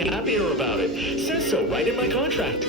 any happier about it. Says so right in my contract.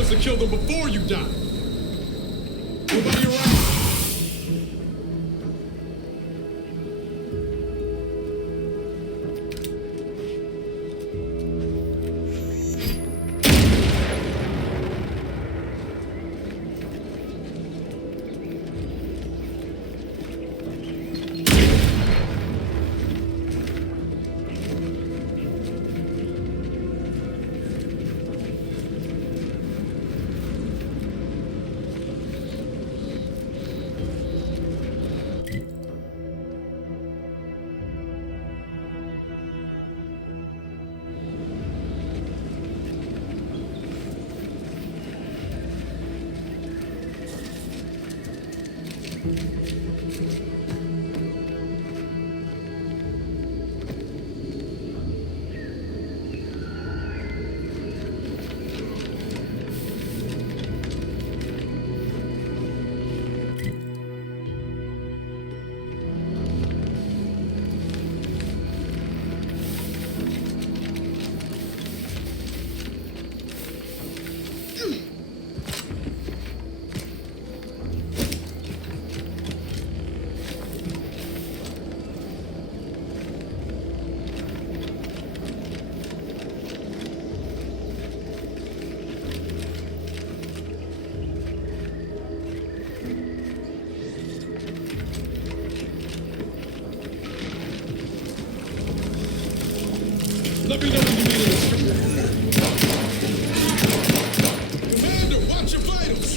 To kill them before you die. Nobody around. Let me know when you need it. Commander, watch your vitals.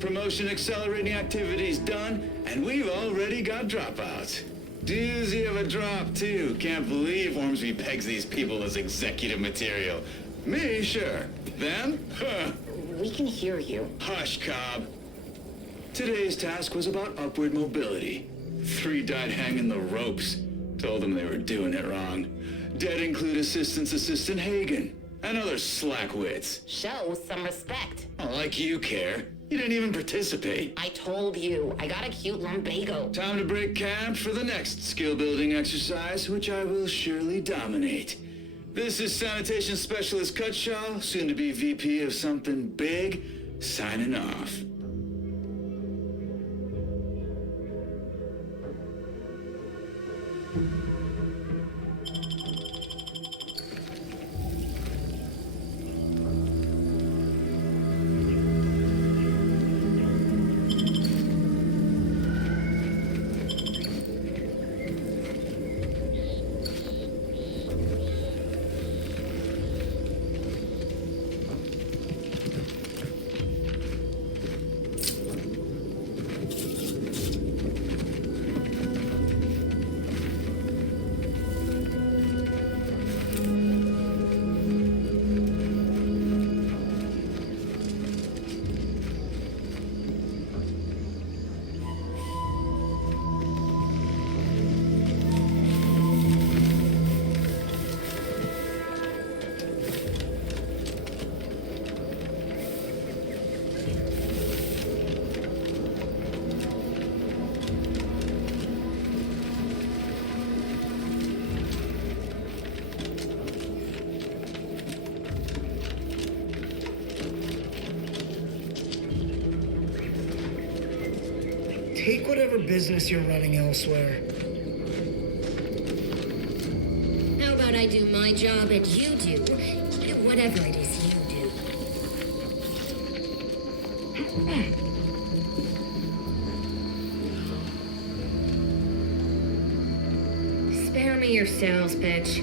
Promotion accelerating activities done, and we've already got dropouts. Doozy of a drop, too. Can't believe Ormsby pegs these people as executive material. Me, sure. Them? Huh. We can hear you. Hush, Cobb. Today's task was about upward mobility. 3 died hanging the ropes. Told them they were doing it wrong. Dead include Assistant Hagen and other slackwits. Show some respect. Oh, like you care. You didn't even participate. I told you, I got a cute lumbago. Time to break camp for the next skill-building exercise, which I will surely dominate. This is Sanitation Specialist Cutshaw, soon to be VP of something big, signing off. Take whatever business you're running elsewhere. How about I do my job and you do whatever it is you do? Spare me your sales pitch.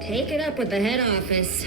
Take it up with the head office.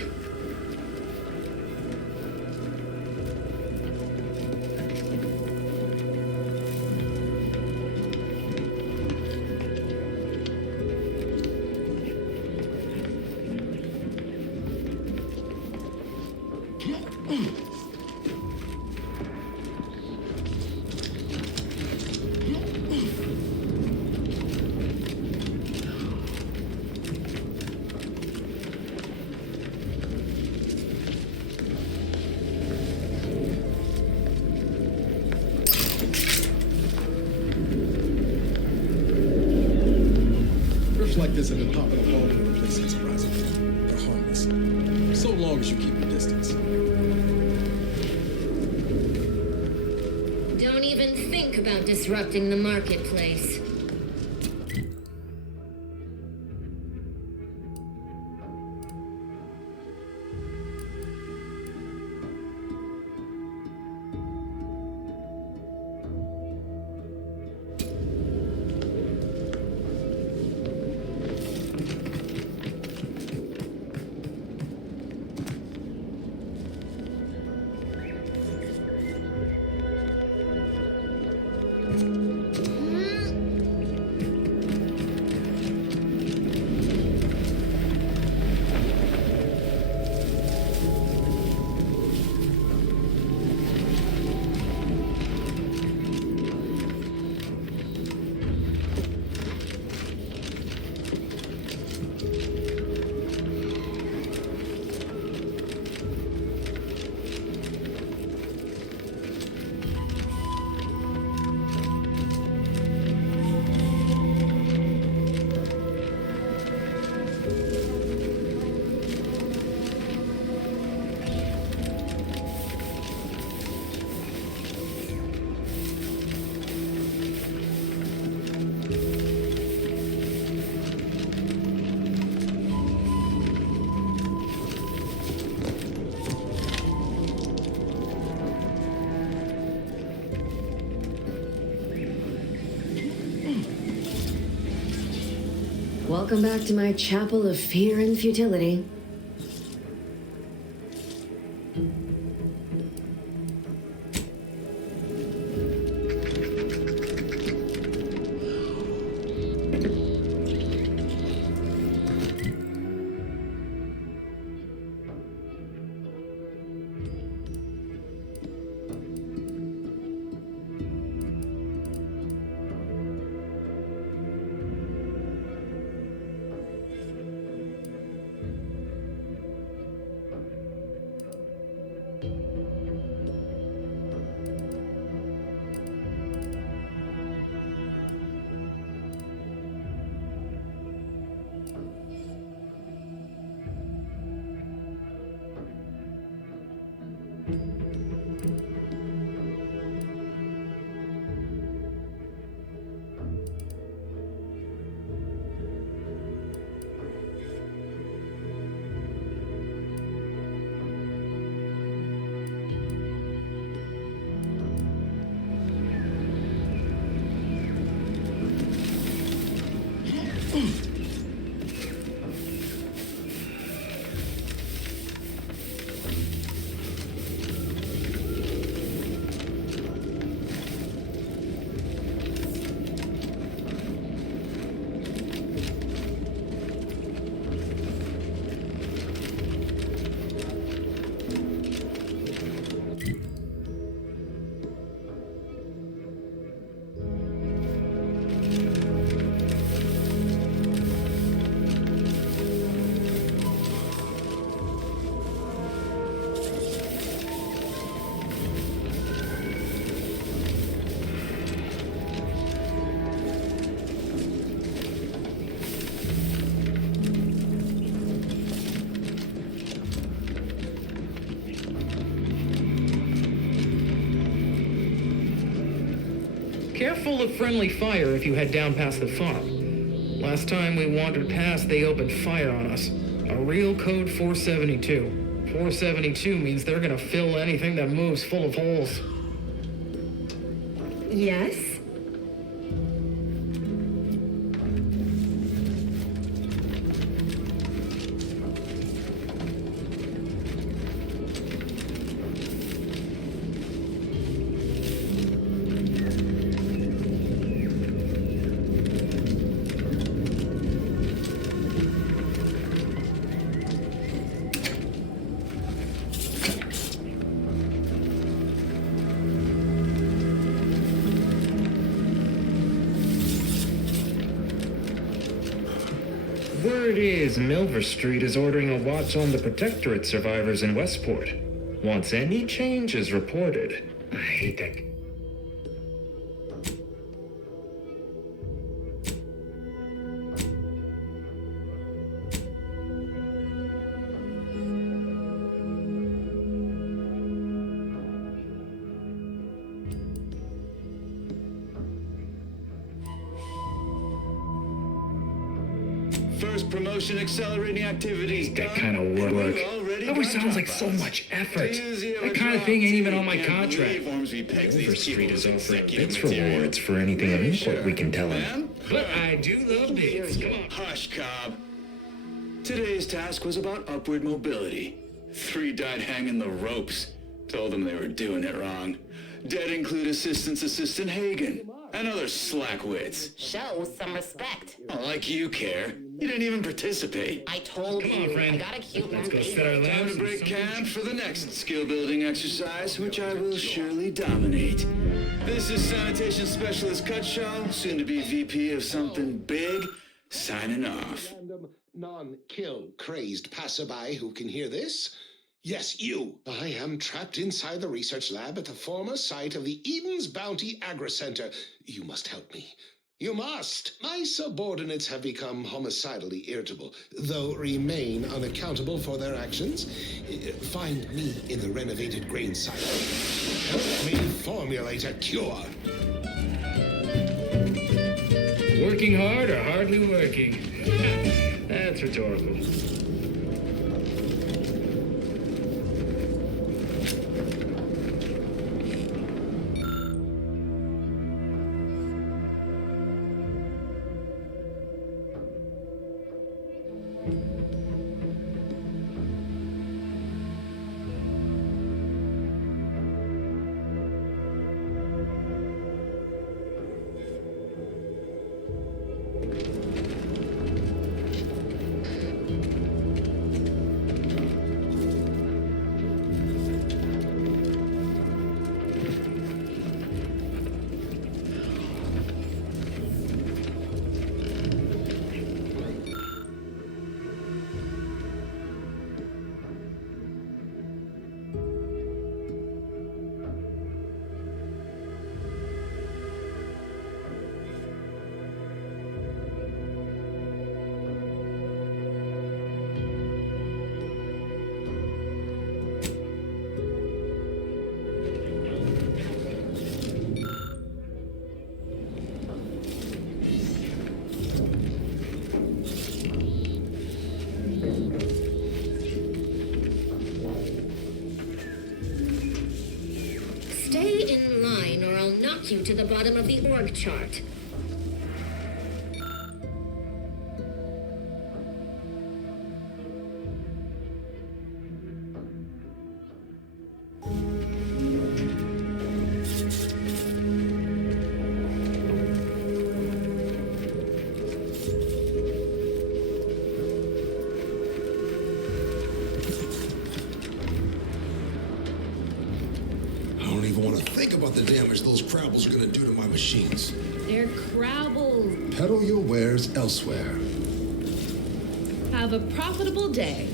Like this have been popping up all over the place since Horizon. They're harmless. So long as you keep your distance. Don't even think about disrupting the marketplace. Welcome back to my chapel of fear and futility. full of friendly fire if you head down past the farm. Last time we wandered past, they opened fire on us. A real code 472. 472 means they're gonna fill anything that moves full of holes. Yes? Word is Milver Street is ordering a watch on the Protectorate survivors in Westport. Once any change is reported. I hate that. First promotion accelerating activities done. That kind of work. Always sounds like so much effort. That kind of thing ain't even on my contract. Milver Street is offering bits rewards for anything of import we can tell him. But I do love bits. Come on. Hush, Cobb. Today's task was about upward mobility. 3 died hanging the ropes. Told them they were doing it wrong. Dead include Assistant Hagen and other slackwits. Show some respect. Oh, like you care. You didn't even participate. I told Come on, you, friend. I got a cute Let's go lumbago. set our Time labs to and break some- camp for the next skill-building exercise, which I will surely dominate. This is Sanitation Specialist Cutshaw, soon to be VP of something big, signing off. Random, non-kill crazed passerby who can hear this? Yes, you. I am trapped inside the research lab at the former site of the Eden's Bounty Agri-Center. You must help me. You must. My subordinates have become homicidally irritable, though remain unaccountable for their actions. Find me in the renovated grain silo. Help me formulate a cure. Working hard or hardly working? That's rhetorical. Stay in line or I'll knock you to the bottom of the org chart. I don't even want to think about the damage those Crabbles are going to do to my machines. They're Crabbles. Peddle your wares elsewhere. Have a profitable day.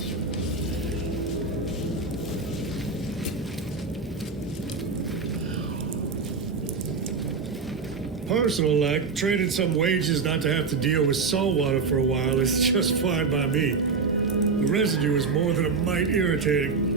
Personal, like, trading some wages not to have to deal with saltwater for a while is just fine by me. The residue is more than a mite irritating.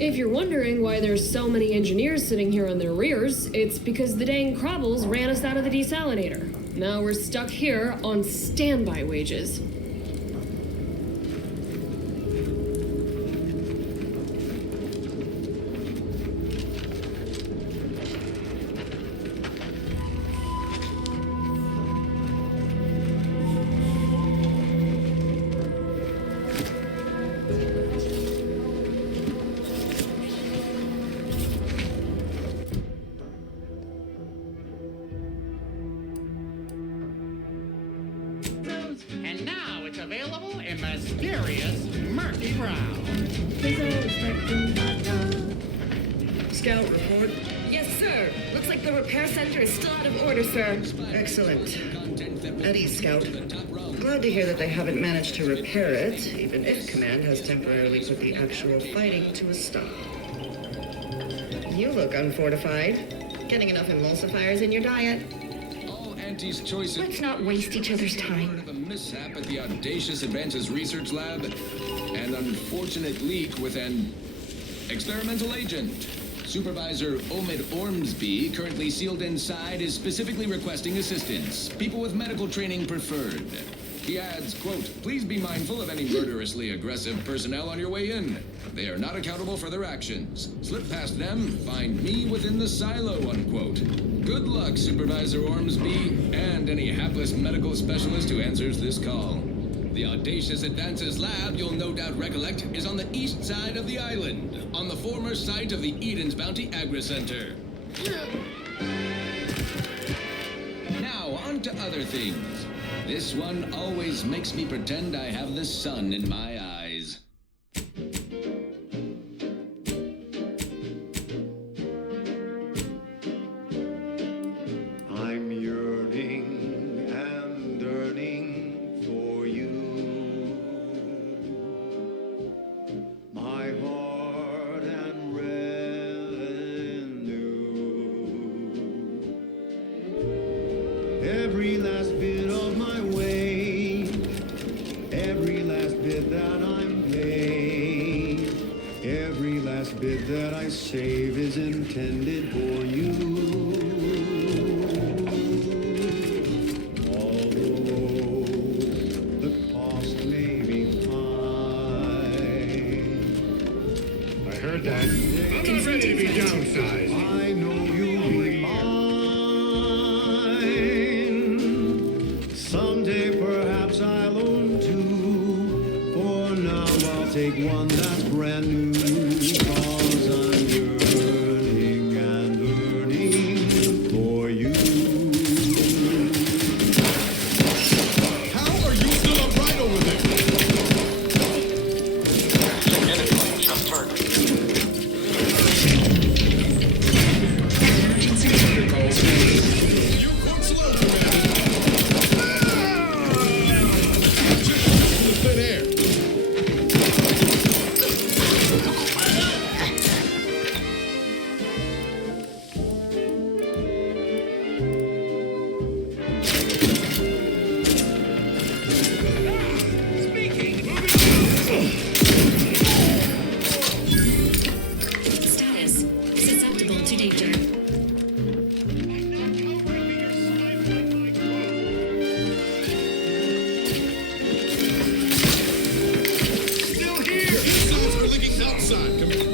If you're wondering why there's so many engineers sitting here on their rears, it's because the dang Crobbles ran us out of the desalinator. Now we're stuck here on standby wages. And now it's available in mysterious murky brown. Scout report. Yes, sir. Looks like the repair center is still out of order, sir. Excellent. At ease, Scout. Glad to hear that they haven't managed to repair it, even if Command has temporarily put the actual fighting to a stop. You look unfortified. Getting enough emulsifiers in your diet? Auntie's choice. Let's not waste each other's time. A mishap at the Audacious Advances Research Lab. An unfortunate leak with an experimental agent. Supervisor Omid Ormsby, currently sealed inside, is specifically requesting assistance. People with medical training preferred. He adds, quote, please be mindful of any murderously aggressive personnel on your way in. They are not accountable for their actions. Slip past them, find me within the silo, unquote. Good luck, Supervisor Ormsby, and any hapless medical specialist who answers this call. The Audacious Advances Lab, you'll no doubt recollect, is on the east side of the island, on the former site of the Eden's Bounty Agri-Center. Now, on to other things. This one always makes me pretend I have the sun in my eyes. I'm yearning and yearning for you. My heart and revenue. Every last bit of my wage, every last bit that I'm paid, every last bit that I save is intended for you. That. I'm not ready to be downsized. I know you'll be mine. Someday perhaps I'll own two. For now I'll take one that's brand new. 'Cause I'm yearning and yearning for you. How are you still upright over there? Enemy plane just turned. Status. Susceptible to danger. Still here! Sounds are leaking outside. Come here.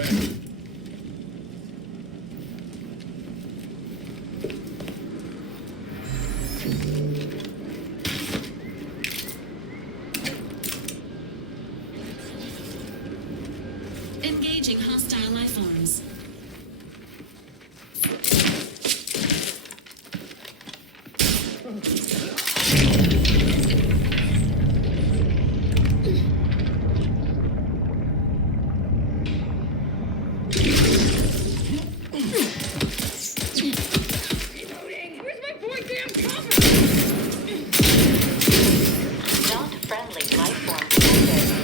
back. Engaging hostile life forms. Not friendly life form detected.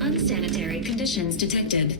Unsanitary conditions detected.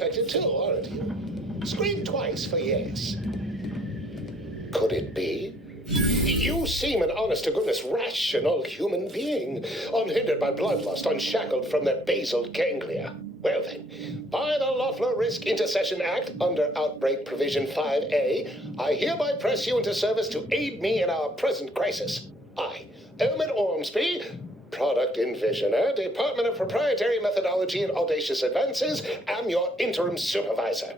affected too, aren't you? Scream twice for yes. Could it be? You seem an honest-to-goodness rational human being, unhindered by bloodlust, unshackled from their basal ganglia. Well then, by the Loeffler Risk Intercession Act, under Outbreak Provision 5A, I hereby press you into service to aid me in our present crisis. I, Elman Ormsby, Product Envisioner, Department of Proprietary Methodology and Audacious Advances, am your interim supervisor.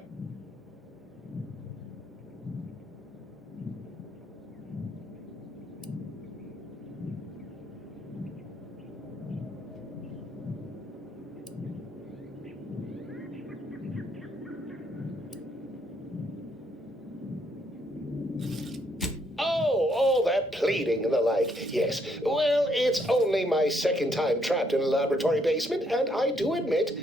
All that pleading and the like, yes. Well, it's only my second time trapped in a laboratory basement, and I do admit,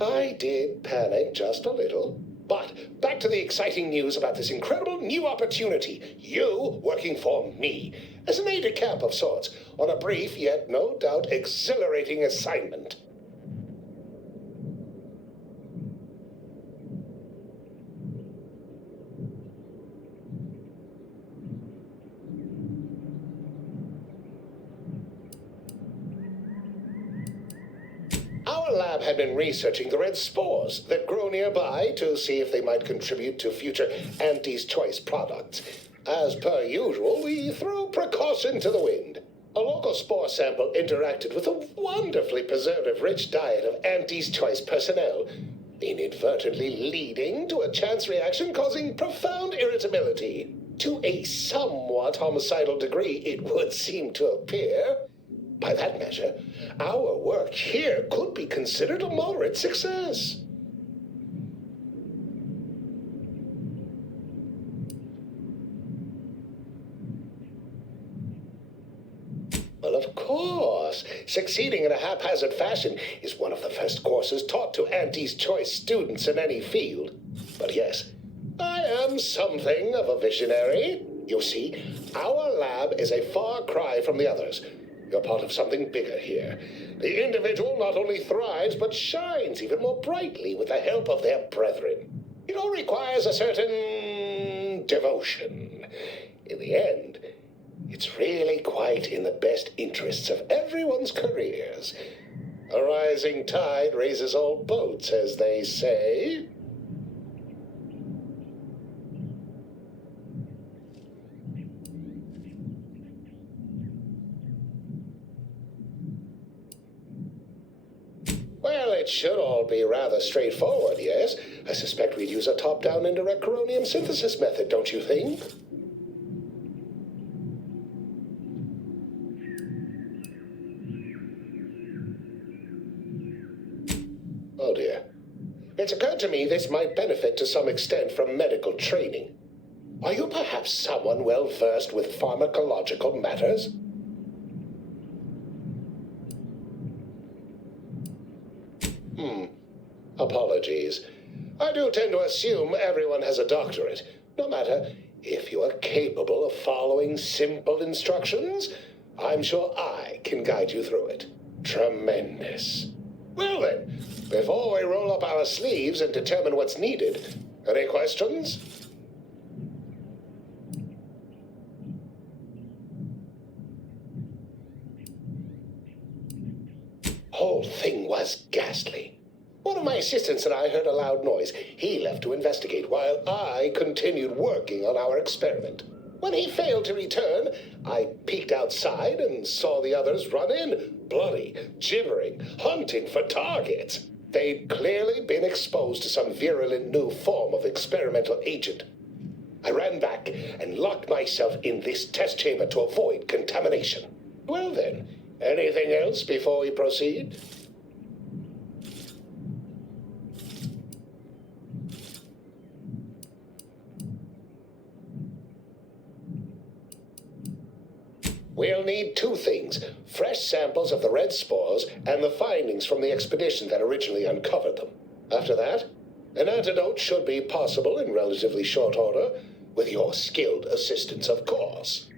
I did panic just a little. But back to the exciting news about this incredible new opportunity. You working for me, as an aide-de-camp of sorts, on a brief yet no doubt exhilarating assignment. Our lab had been researching the red spores that grow nearby to see if they might contribute to future Auntie's Choice products. As per usual, we threw precaution to the wind. A local spore sample interacted with a wonderfully preservative-rich diet of Auntie's Choice personnel, inadvertently leading to a chance reaction causing profound irritability. To a somewhat homicidal degree, it would seem to appear. By that measure, our work here could be considered a moderate success. Well, of course, succeeding in a haphazard fashion is one of the first courses taught to Auntie's Choice students in any field. But yes, I am something of a visionary. You see, our lab is a far cry from the others. You're part of something bigger here. The individual not only thrives, but shines even more brightly with the help of their brethren. It all requires a certain devotion. In the end, it's really quite in the best interests of everyone's careers. A rising tide raises all boats, as they say. Well, it should all be rather straightforward, yes? I suspect we'd use a top-down indirect coronium synthesis method, don't you think? Oh dear. It's occurred to me this might benefit to some extent from medical training. Are you perhaps someone well-versed with pharmacological matters? Apologies. I do tend to assume everyone has a doctorate. No matter, if you are capable of following simple instructions, I'm sure I can guide you through it. Tremendous. Well then, before we roll up our sleeves and determine what's needed, any questions? Whole thing was ghastly. One of my assistants and I heard a loud noise. He left to investigate while I continued working on our experiment. When he failed to return, I peeked outside and saw the others run in, bloody, gibbering, hunting for targets. They'd clearly been exposed to some virulent new form of experimental agent. I ran back and locked myself in this test chamber to avoid contamination. Well then, anything else before we proceed? We'll need two things: fresh samples of the red spores and the findings from the expedition that originally uncovered them. After that, an antidote should be possible in relatively short order, with your skilled assistance, of course.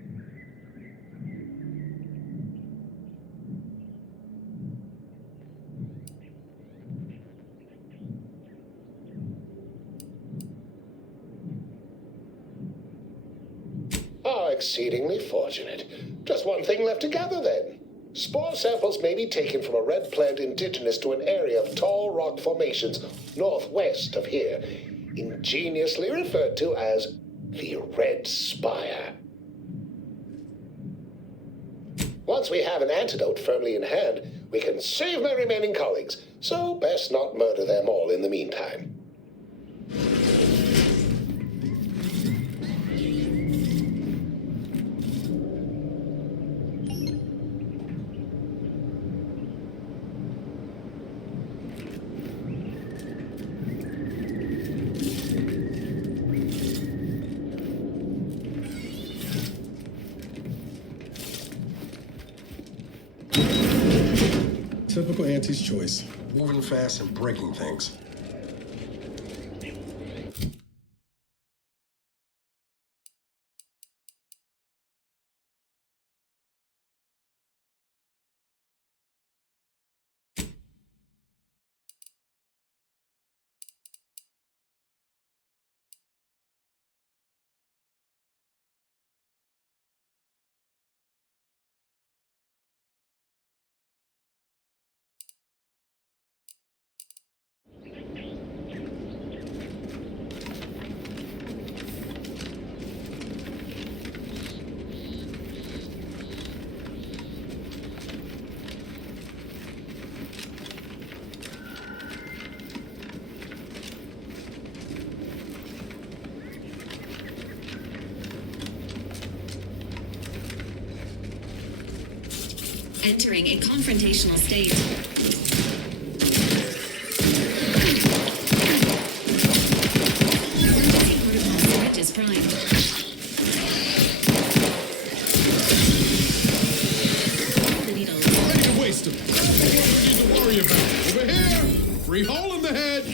exceedingly fortunate. Just one thing left to gather, then. Spore samples may be taken from a red plant indigenous to an area of tall rock formations northwest of here, ingeniously referred to as the Red Spire. Once we have an antidote firmly in hand, we can save my remaining colleagues, so best not murder them all in the meantime. Typical Auntie's choice. Moving fast and breaking things. Entering a confrontational state. Switch is primed. Ready to waste him. Nothing to worry about. Over here! Free hole in the head!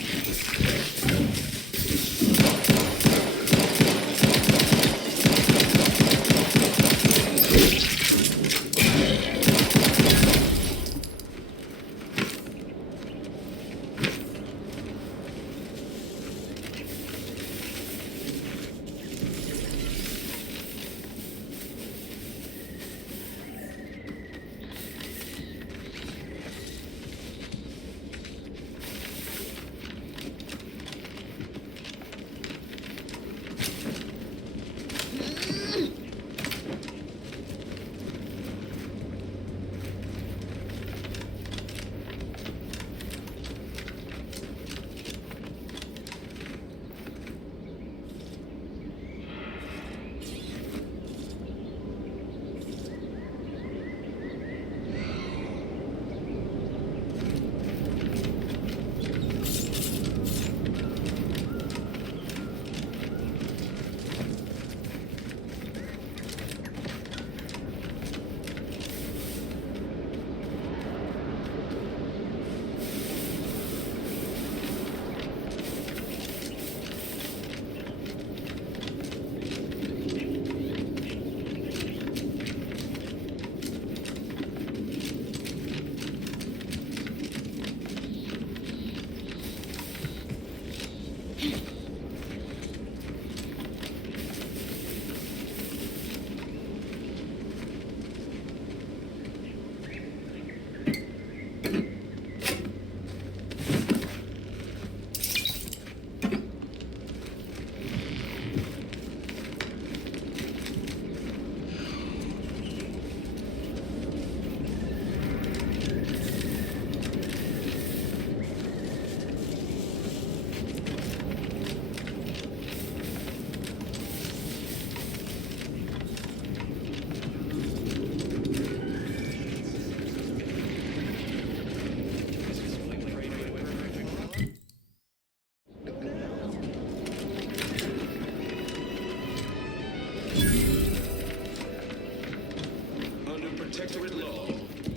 Protectorate law,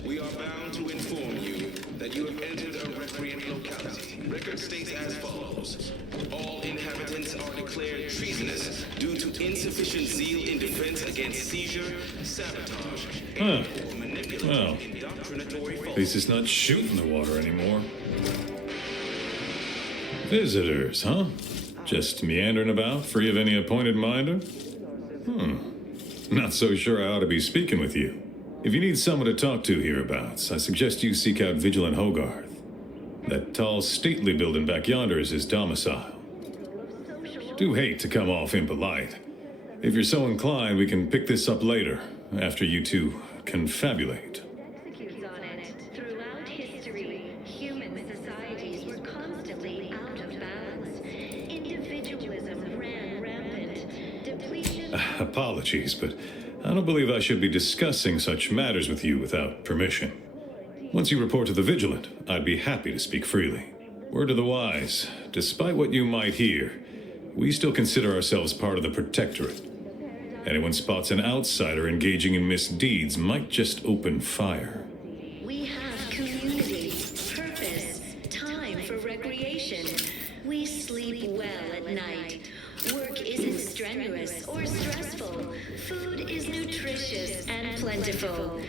we are bound to inform you that you have entered a recreant locality. Record states as follows. All inhabitants are declared treasonous due to insufficient zeal in defense against seizure, sabotage, Huh. or manipulative Well, indoctrinatory at least it's not shooting the water anymore. Visitors, huh? Just meandering about, free of any appointed minder? Not so sure I ought to be speaking with you. If you need someone to talk to hereabouts, I suggest you seek out Vigilant Hogarth. That tall, stately building back yonder is his domicile. Do hate to come off impolite. If you're so inclined, we can pick this up later, after you two confabulate. Throughout history, human societies were constantly out of balance. Individualism ran rampant. Depletion. Apologies, but I don't believe I should be discussing such matters with you without permission. Once you report to the Vigilant, I'd be happy to speak freely. Word to the wise, despite what you might hear, we still consider ourselves part of the Protectorate. Anyone spots an outsider engaging in misdeeds might just open fire. We have community, purpose, time for recreation. We sleep well at night. Work isn't strenuous or stressful. Food is nutritious and plentiful.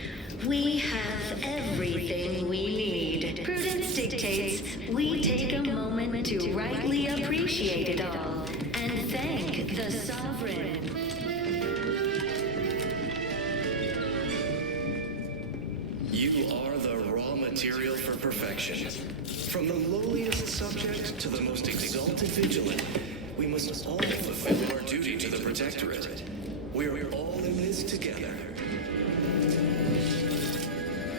We have everything we need. Prudence dictates we take a moment to rightly appreciate it all and thank the Sovereign. You are the raw material for perfection. From the lowliest subject to the most exalted vigilant, we must all fulfill our duty to the Protectorate. We're all in this together.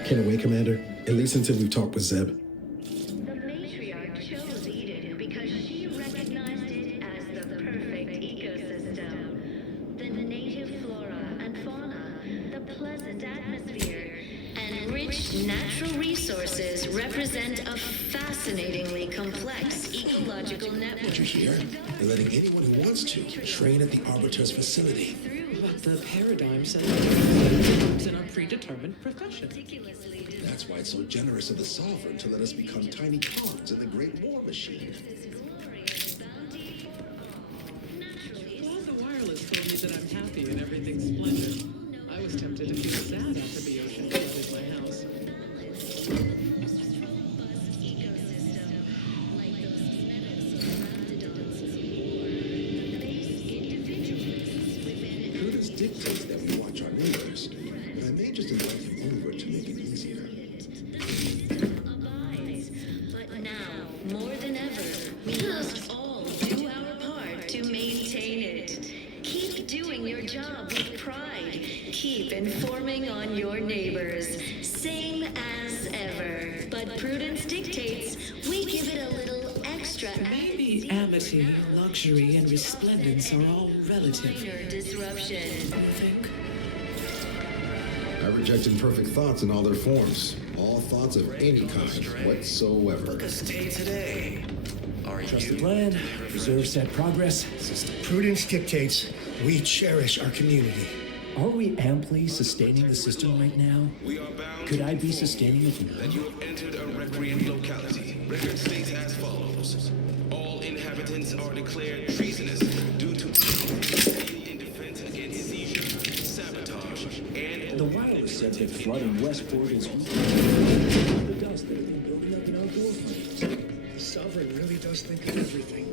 Can't away, Commander. At least until we've talked with Zeb. The matriarch chose Eden because she recognized it as the perfect ecosystem. The native flora and fauna, the pleasant atmosphere, and rich natural resources represent a fascinatingly complex ecological network. Did you hear? They're letting anyone who wants to train at the Arbiter's facility. But the paradigm says it's in a predetermined profession. That's why it's so generous of the Sovereign to let us become tiny cogs in the Great War Machine. Well, the wireless told me that I'm happy and everything's splendid. I was tempted to feel sad after the ocean flooded my house. Prudence dictates that we watch our neighbors. I may just invite him over to make it easier. But now, more than ever, we must all do our part to maintain it. Keep doing your job with pride. Keep informing on your neighbors. Same as ever. But prudence dictates we give it a little extra. Maybe amity, luxury, and resplendence are all relative. Minor disruption. I reject imperfect thoughts in all their forms. All thoughts of any kind whatsoever. Look us day today. Are Trust you the plan, preserve set progress. Prudence dictates we cherish our community. Are we amply sustaining the system right now? Could I be sustaining it? That you have entered a recreant locality. Record states as follows. All inhabitants are declared treasonous due to in defense against seizure, sabotage, and... The wireless said that flooding Westport is the dust that has been building up in our doorways. The Sovereign really does think of everything.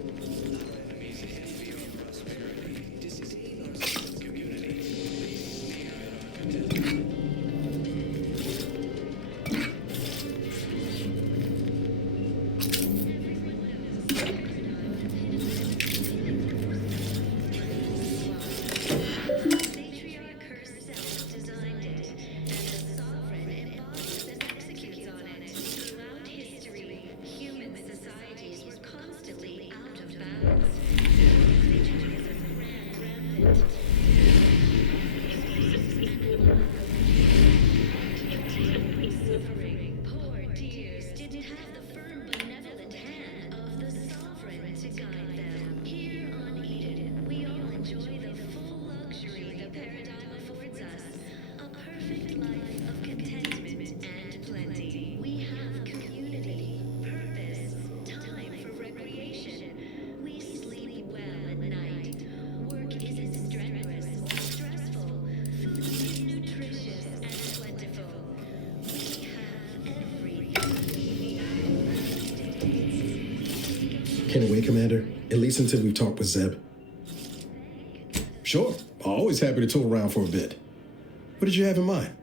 Can't away, Commander. At least until we've talked with Zeb. Sure. always happy to tour around for a bit. What did you have in mind?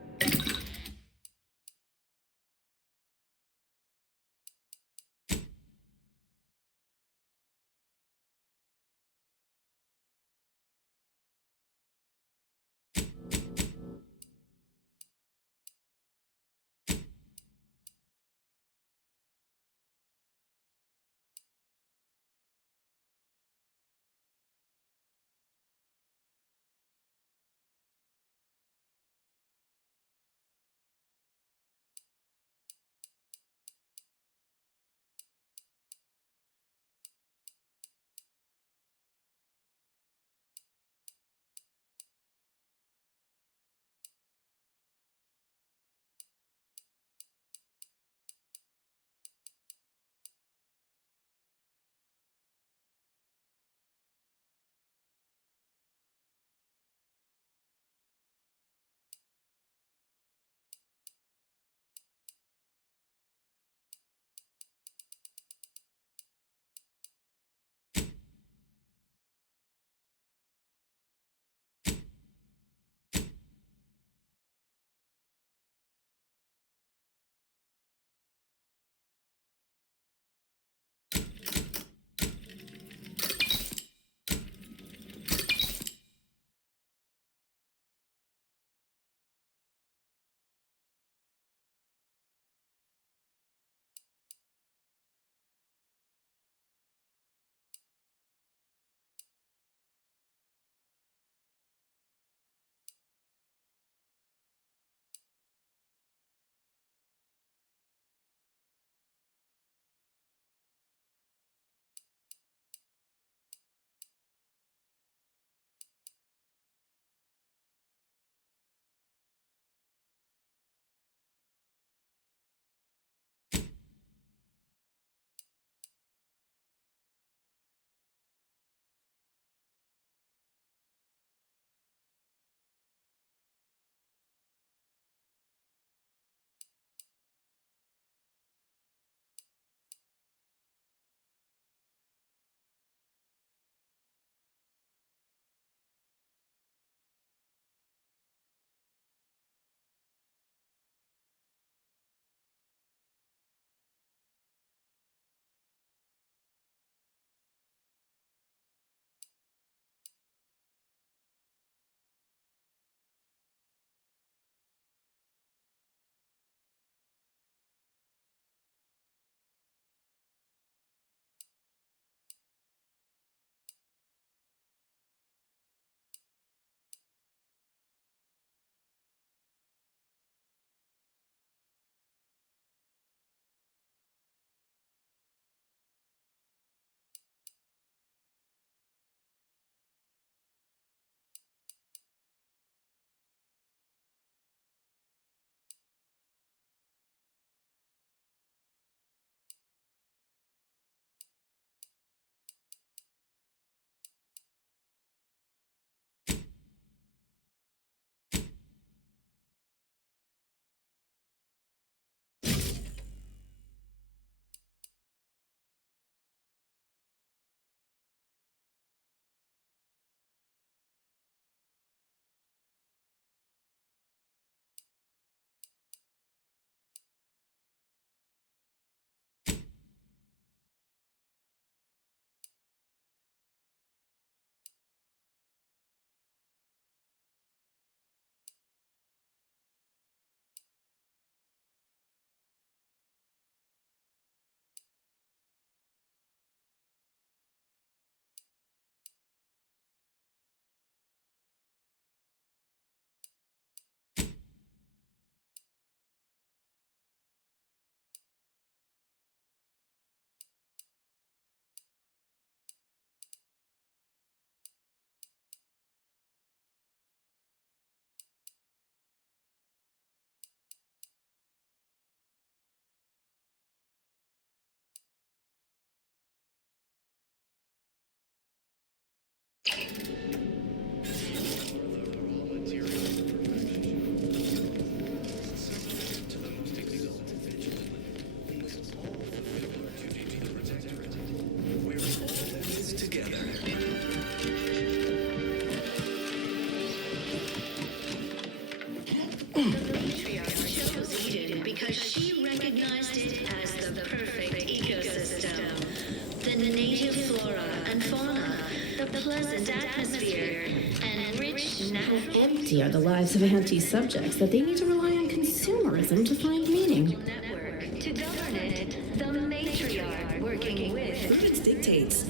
empty are the lives of anti-subjects that they need to rely on consumerism to find meaning? Network. To govern it, the matriarch working with Prudence dictates.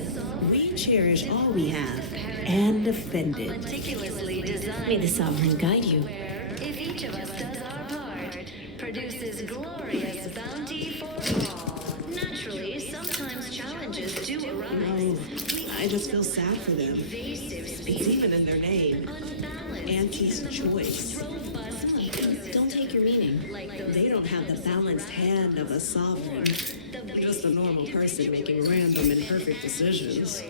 We cherish all we have and defend it. meticulously designed. May the sovereign guide you. Where, if each of us does our part, produces glorious bounty for all. Naturally, sometimes challenges do arise. I just feel sad for them. Invasive It's species, even in their name. unbalanced, Auntie's choice. robust ecosystem. Don't take your meaning. Like those They don't have the balanced hand of a sovereign. Just a normal person making random imperfect decisions.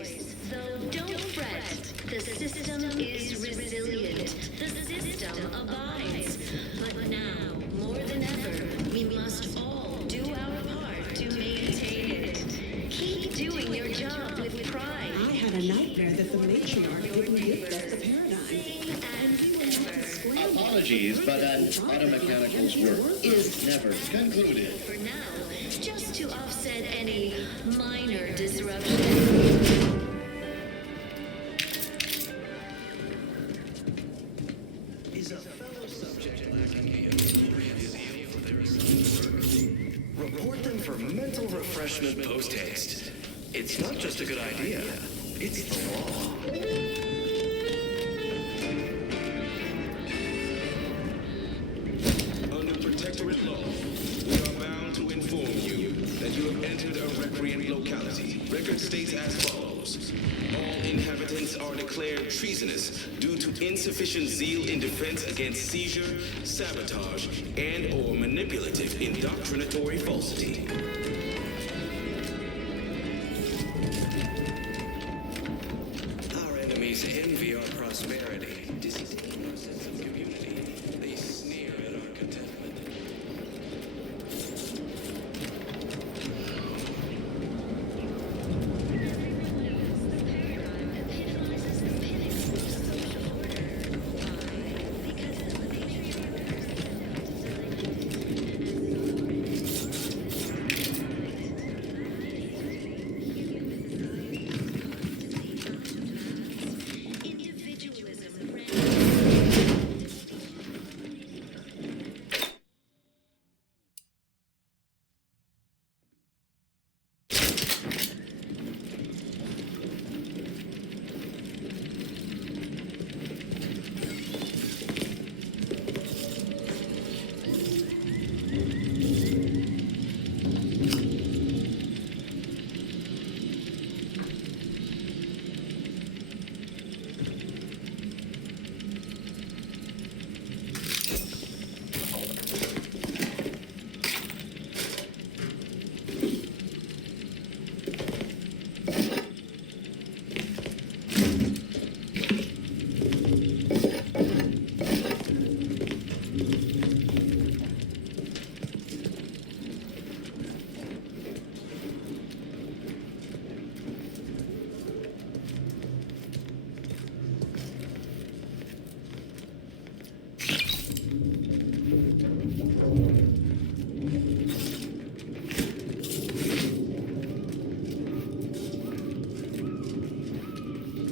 So don't fret. The system is resilient. The system abides. But now, more than ever, we must all do our part to maintain it. Keep doing your job with pride. I had a nightmare that the matriarch didn't give us the paradigm. Apologies, but an automechanical's work is never concluded. For now, just to offset any minor disruption. Is a fellow subject lacking a appropriate zeal for their assigned work? Report them for mental refreshment post-haste. It's not just a good idea, it's the law. Under protectorate law, we are bound to inform you that you have entered a recreant locality. Record states as follows. All inhabitants are declared treasonous due to insufficient zeal in defense against seizure, sabotage, and/or manipulative indoctrinatory falsity. Our enemies envy our prosperity, disdain our sense of community. They sneer at our contentment.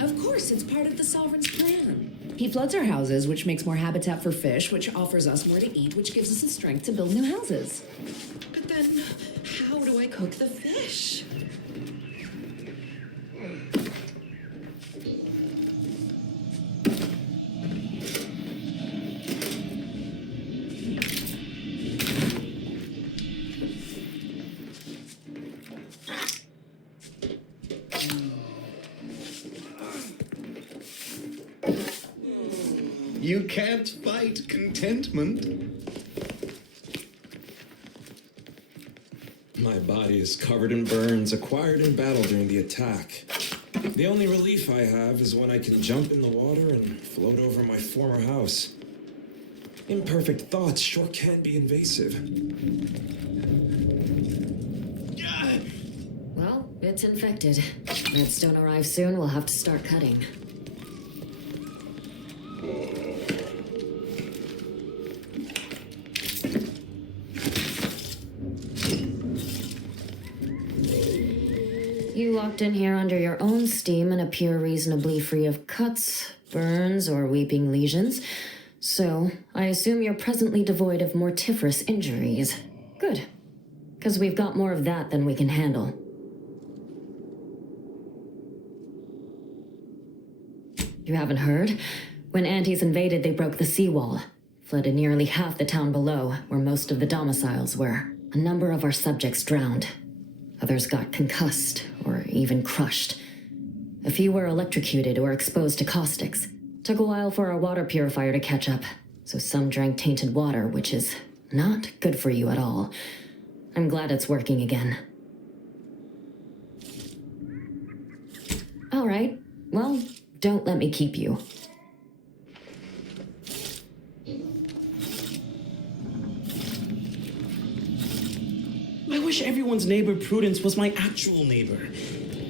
Of course, it's part of the sovereign's plan. He floods our houses, which makes more habitat for fish, which offers us more to eat, which gives us the strength to build new houses. But then, how do I cook the fish? You can't fight contentment. My body is covered in burns acquired in battle during the attack. The only relief I have is when I can jump in the water and float over my former house. Imperfect thoughts sure can be invasive. Well, it's infected. Meds don't arrive soon, we'll have to start cutting. You walked in here under your own steam and appear reasonably free of cuts, burns, or weeping lesions. So, I assume you're presently devoid of mortiferous injuries. Good. Because we've got more of that than we can handle. You haven't heard? When Antis invaded, they broke the seawall. Flooded nearly half the town below, where most of the domiciles were. A number of our subjects drowned. Others got concussed, or even crushed. A few were electrocuted or exposed to caustics. Took a while for our water purifier to catch up, so some drank tainted water, which is not good for you at all. I'm glad it's working again. All right, well, don't let me keep you. I wish everyone's neighbor Prudence was my actual neighbor.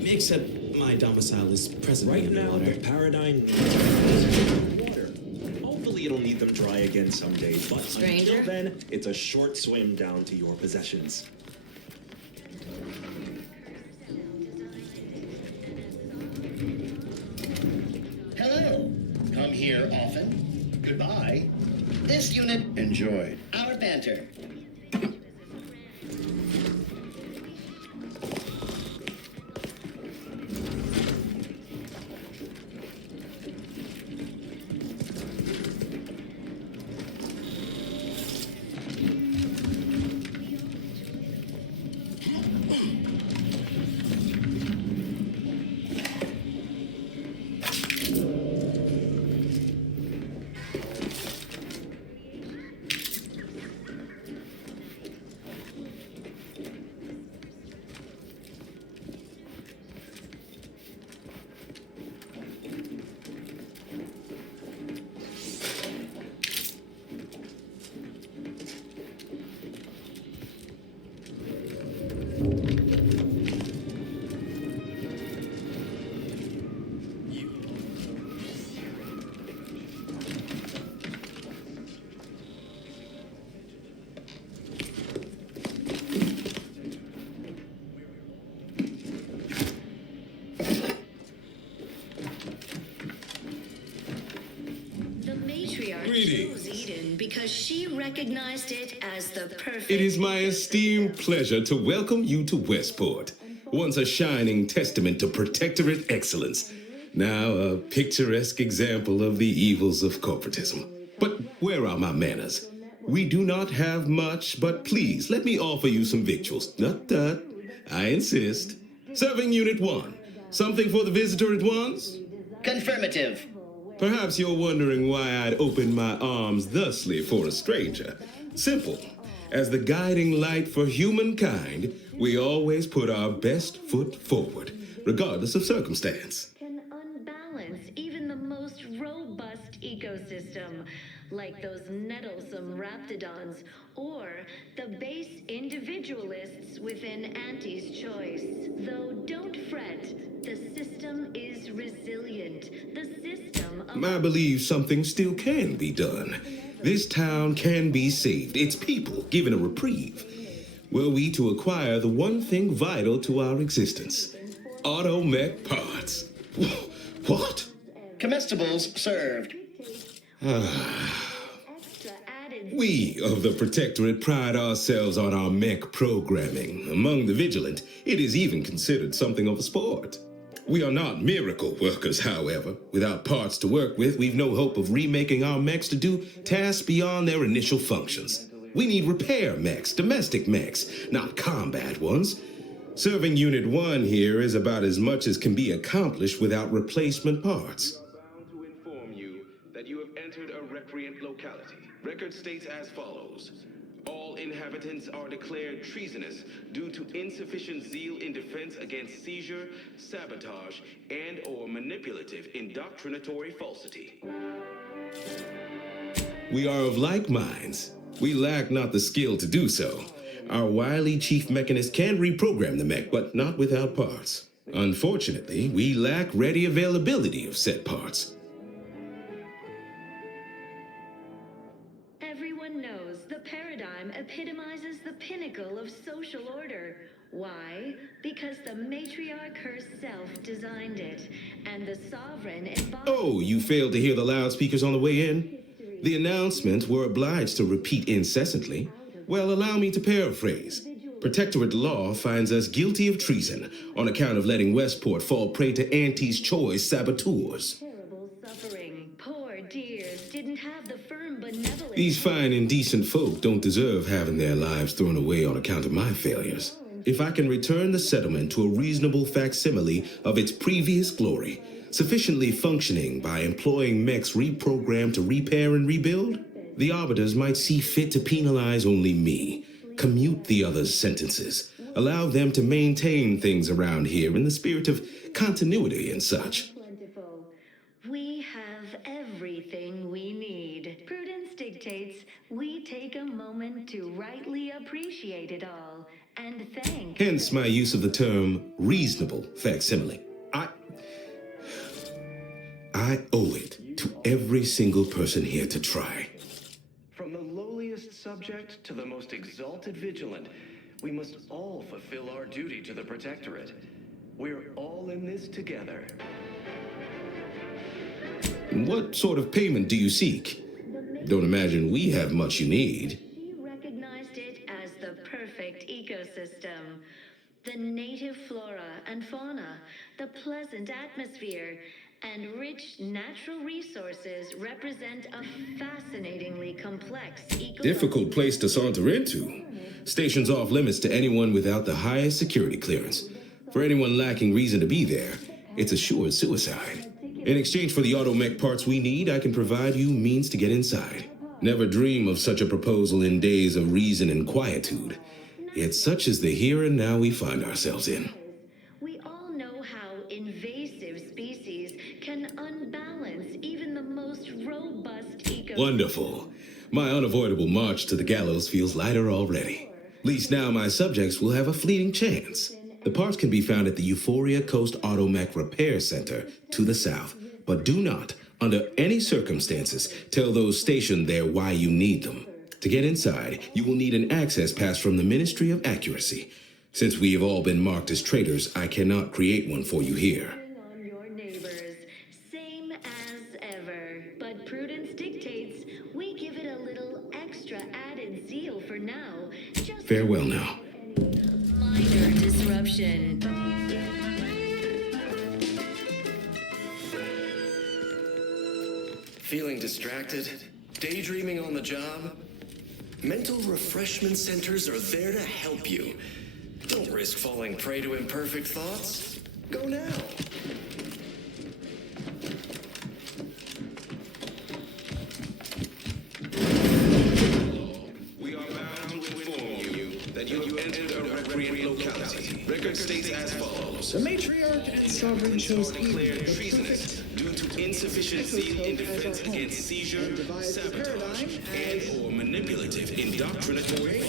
Except my domicile is presently in the water. The paradigm water. Hopefully it'll need them dry again someday, but Stranger? until then, it's a short swim down to your possessions. Hello. Come here often. Goodbye. This unit enjoyed our banter. Chose Eden because she recognized it as the perfect. It is my esteemed pleasure to welcome you to Westport, once a shining testament to protectorate excellence, now a picturesque example of the evils of corporatism. But where are my manners? We do not have much, but please let me offer you some victuals. Tut. I insist. Serving Unit 1. Something for the visitor at once? Confirmative. Perhaps you're wondering why I'd open my arms thusly for a stranger. Simple. As the guiding light for humankind, we always put our best foot forward, regardless of circumstance. Can unbalance even the most robust ecosystem, like those nettlesome raptidons, or the base individualists within Anti's choice. Though don't fret, the system is resilient. The system of... I believe something still can be done. This town can be saved, its people given a reprieve. Were we to acquire the one thing vital to our existence, automech parts. What? Comestibles served. We of the Protectorate pride ourselves on our mech programming. Among the vigilant, it is even considered something of a sport. We are not miracle workers, however. Without parts to work with, we've no hope of remaking our mechs to do tasks beyond their initial functions. We need repair mechs, domestic mechs, not combat ones. Serving Unit 1 here is about as much as can be accomplished without replacement parts. Bound to inform you that you have entered a recreant locality. Record states as follows. All inhabitants are declared treasonous due to insufficient zeal in defense against seizure, sabotage, and/or manipulative indoctrinatory falsity. We are of like minds. We lack not the skill to do so. Our wily chief mechanist can reprogram the mech, but not without parts. Unfortunately, we lack ready availability of said parts. Everyone knows the paradigm epitomizes the pinnacle of social order. Why? Because the matriarch herself designed it, and the sovereign embodies... Oh, you failed to hear the loudspeakers on the way in? The announcements were obliged to repeat incessantly. Well, allow me to paraphrase. Protectorate law finds us guilty of treason on account of letting Westport fall prey to Auntie's choice saboteurs. Terrible suffering. Poor dears didn't have the firm benevolence. These fine and decent folk don't deserve having their lives thrown away on account of my failures. If I can return the settlement to a reasonable facsimile of its previous glory, sufficiently functioning by employing mechs reprogrammed to repair and rebuild, the arbiters might see fit to penalize only me, commute the others' sentences, allow them to maintain things around here in the spirit of continuity and such. We have everything we need. Prudence dictates we take a moment to rightly appreciate it all and thank. Hence my use of the term reasonable facsimile. I owe it to every single person here to try. From the lowliest subject to the most exalted vigilant, we must all fulfill our duty to the Protectorate. We're all in this together. What sort of payment do you seek? Don't imagine we have much you need. She recognized it as the perfect ecosystem. The native flora and fauna, the pleasant atmosphere, and rich natural resources represent a fascinatingly complex ecosystem. Difficult place to saunter into. Stations off limits to anyone without the highest security clearance. For anyone lacking reason to be there, it's assured suicide. In exchange for the automech parts we need, I can provide you means to get inside. Never dream of such a proposal in days of reason and quietude. Yet such is the here and now we find ourselves in. We all know how invasive species can unbalance even the most robust ecosystem. Wonderful. My unavoidable march to the gallows feels lighter already. At least now my subjects will have a fleeting chance. The parts can be found at the Euphoria Coast Automech Repair Center to the south, but do not, under any circumstances, tell those stationed there why you need them. To get inside, you will need an access pass from the Ministry of Accuracy. Since we have all been marked as traitors, I cannot create one for you here. On your neighbors, same as ever. But prudence dictates we give it a little extra added zeal for now. Just Farewell now. minor disruption. Feeling distracted? Daydreaming on the job? Mental refreshment centers are there to help you. Don't risk falling prey to imperfect thoughts. Go now. We are bound to inform you that you have entered a recreant locality. Record states as follows. The matriarch and sovereign chose declared treasonous due to insufficiency in defense against seizure, sabotage, and/or manipulative indoctrinatory.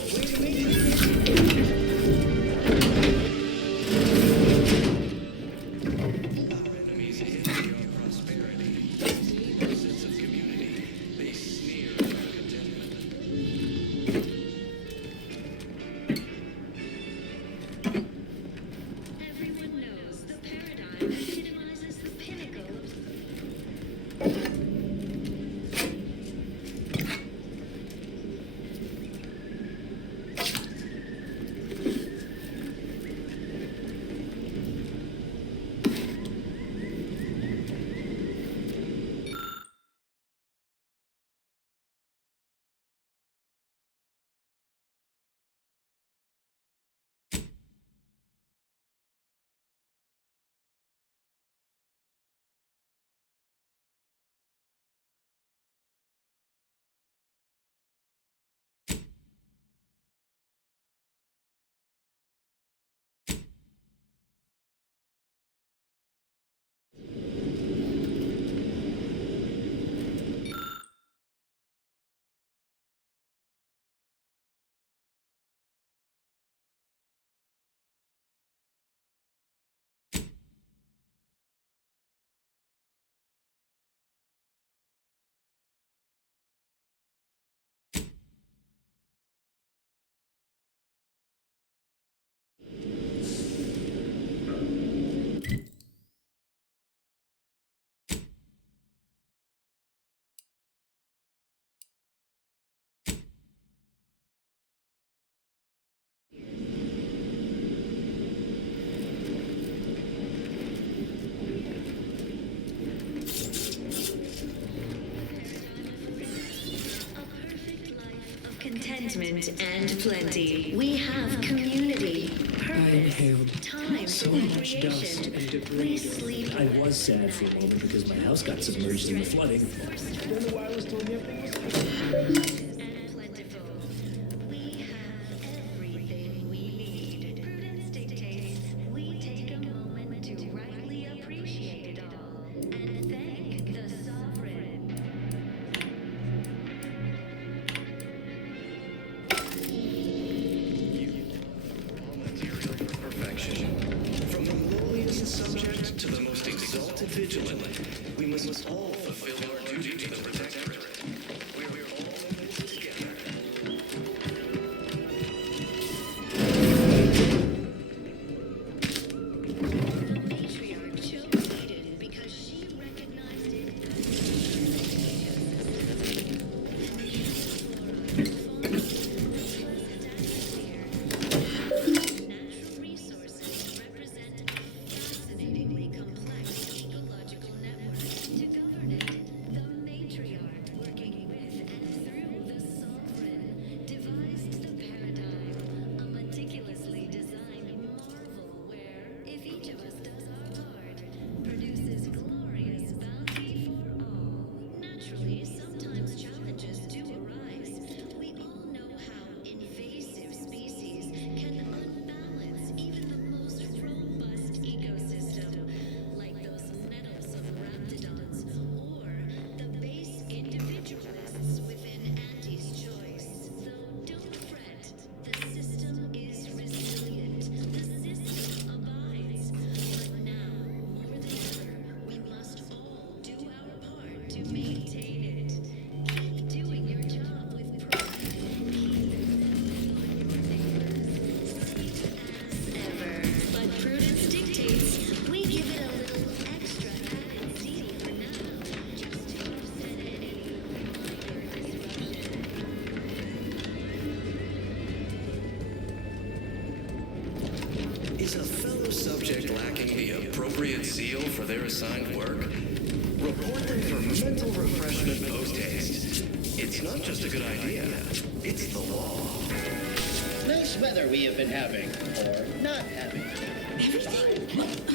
Everyone knows the paradigm epitomizes the pinnacle of contentment and plenty. We have community, purpose, time so for much dust recreation. and We debris. sleep. I was sad for a moment because my house got submerged in the flooding. Then the wireless told me everything was fine. And plentiful. We have everything we need. Prudence dictates we take a moment to rightly appreciate it all and thank the sovereign. Material for perfection. From the lowliest subject to the most exalted vigilant, we must all fulfill our duty to the protectorate. We're all in this together. The matriarch chose Eden because she recognized it Natural resources represent a fascinatingly complex ecological network. To govern it, the matriarch, working with and through the sovereign, devised the paradigm, a meticulously designed marvel where, if each of us does our part, produces glorious bounty for all. Naturally, sometimes challenges do arise. We all know how invasive species can unbalance even the most robust ecosystem, like those meddlesome raptidons or the base individualists within Anti's choice. Though don't fret, the system is resilient. The system abides. But now, more than ever, we must all do our part to maintain it. Keep doing your job with pride. Ever. But prudence dictates we give it a little extra added zeal for now, just to offset any minor disruption. Is a fellow subject lacking the appropriate zeal for their assigned work? Report them for mental refreshment post-haste. It's not just a good idea, it's the law. Nice weather we have been having, or not having.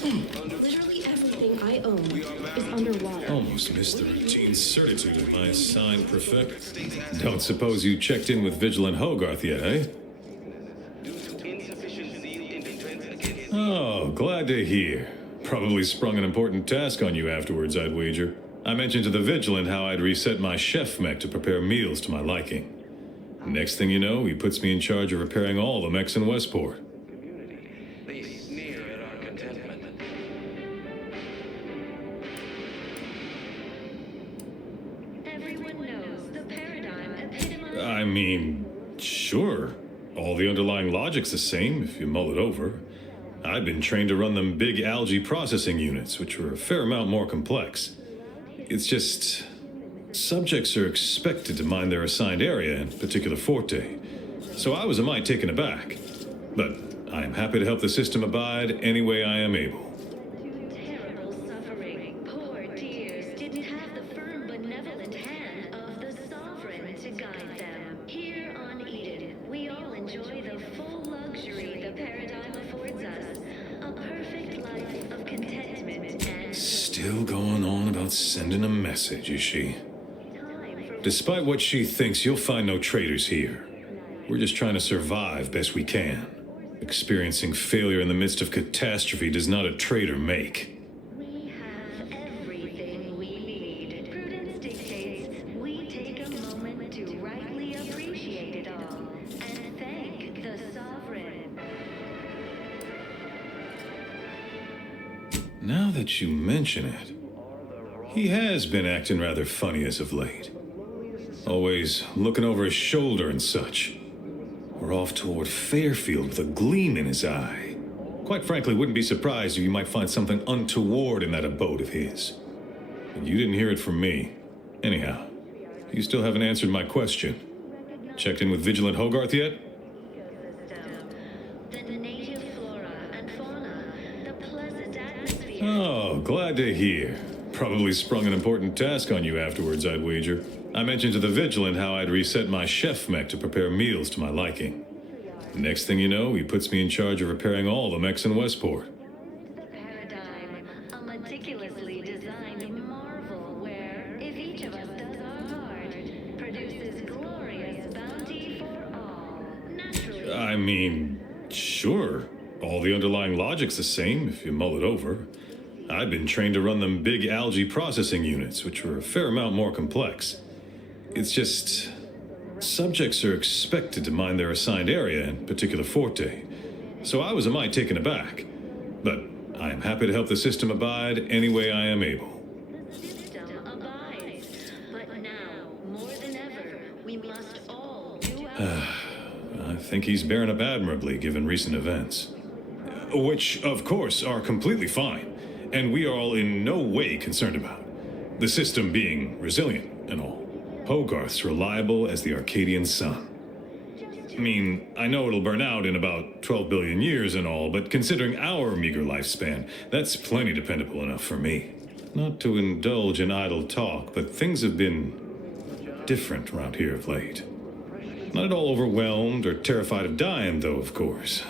Literally everything I own is underwater. Almost missed the routine certitude of my assigned perfect. Don't suppose you checked in with Vigilant Hogarth yet, eh? Oh, glad to hear. Probably sprung an important task on you afterwards, I'd wager. I mentioned to the Vigilant how I'd reset my chef mech to prepare meals to my liking. Next thing you know, he puts me in charge of repairing all the mechs in Westport. They sneer at our contentment. Everyone knows the paradigm epitomizes. I mean, sure. All the underlying logic's the same if you mull it over. I've been trained to run them big algae processing units, which are a fair amount more complex. It's just, subjects are expected to mind their assigned area and particular forte. So I was a mite taken aback. But I am happy to help the system abide any way I am able. Terrible suffering. Poor dears didn't have the firm, benevolent hand of the sovereign to guide them. Here on Eden, we all enjoy the full luxury the paradigm affords us. A perfect life of contentment and Still going on about sending a message, is she? Despite what she thinks, you'll find no traitors here. We're just trying to survive best we can. Experiencing failure in the midst of catastrophe does not a traitor make. we have everything we need. Prudence dictates we take a moment to rightly appreciate it all and thank the sovereign. Now that you mention it, he has been acting rather funny as of late. Always looking over his shoulder and such. We're off toward Fairfield with a gleam in his eye. Quite frankly, wouldn't be surprised if you might find something untoward in that abode of his. But you didn't hear it from me. Anyhow, you still haven't answered my question. Checked in with Vigilant Hogarth yet? The native flora and fauna, the pleasant atmosphere. Oh, glad to hear. Probably sprung an important task on you afterwards, I'd wager. I mentioned to the Vigilant how I'd reset my chef mech to prepare meals to my liking. Next thing you know, he puts me in charge of repairing all the mechs in Westport. Paradigm, a meticulously designed marvel where, if each of us does our part, produces glorious bounty for all. Naturally. I mean, sure. All the underlying logic's the same if you mull it over. I'd been trained to run them big algae processing units, which were a fair amount more complex. It's just... subjects are expected to mind their assigned area and particular forte. So I was a mite taken aback. But I am happy to help the system abide any way I am able. The system abides. But now, more than ever, we must all do our... I think he's bearing up admirably given recent events. Which, of course, are completely fine. And we are all in no way concerned about. The system being resilient and all. Hogarth's reliable as the Arcadian sun. I mean, I know it'll burn out in about 12 billion years and all, but considering our meager lifespan, that's plenty dependable enough for me. Not to indulge in idle talk, but things have been different around here of late. Not at all overwhelmed or terrified of dying, though, of course.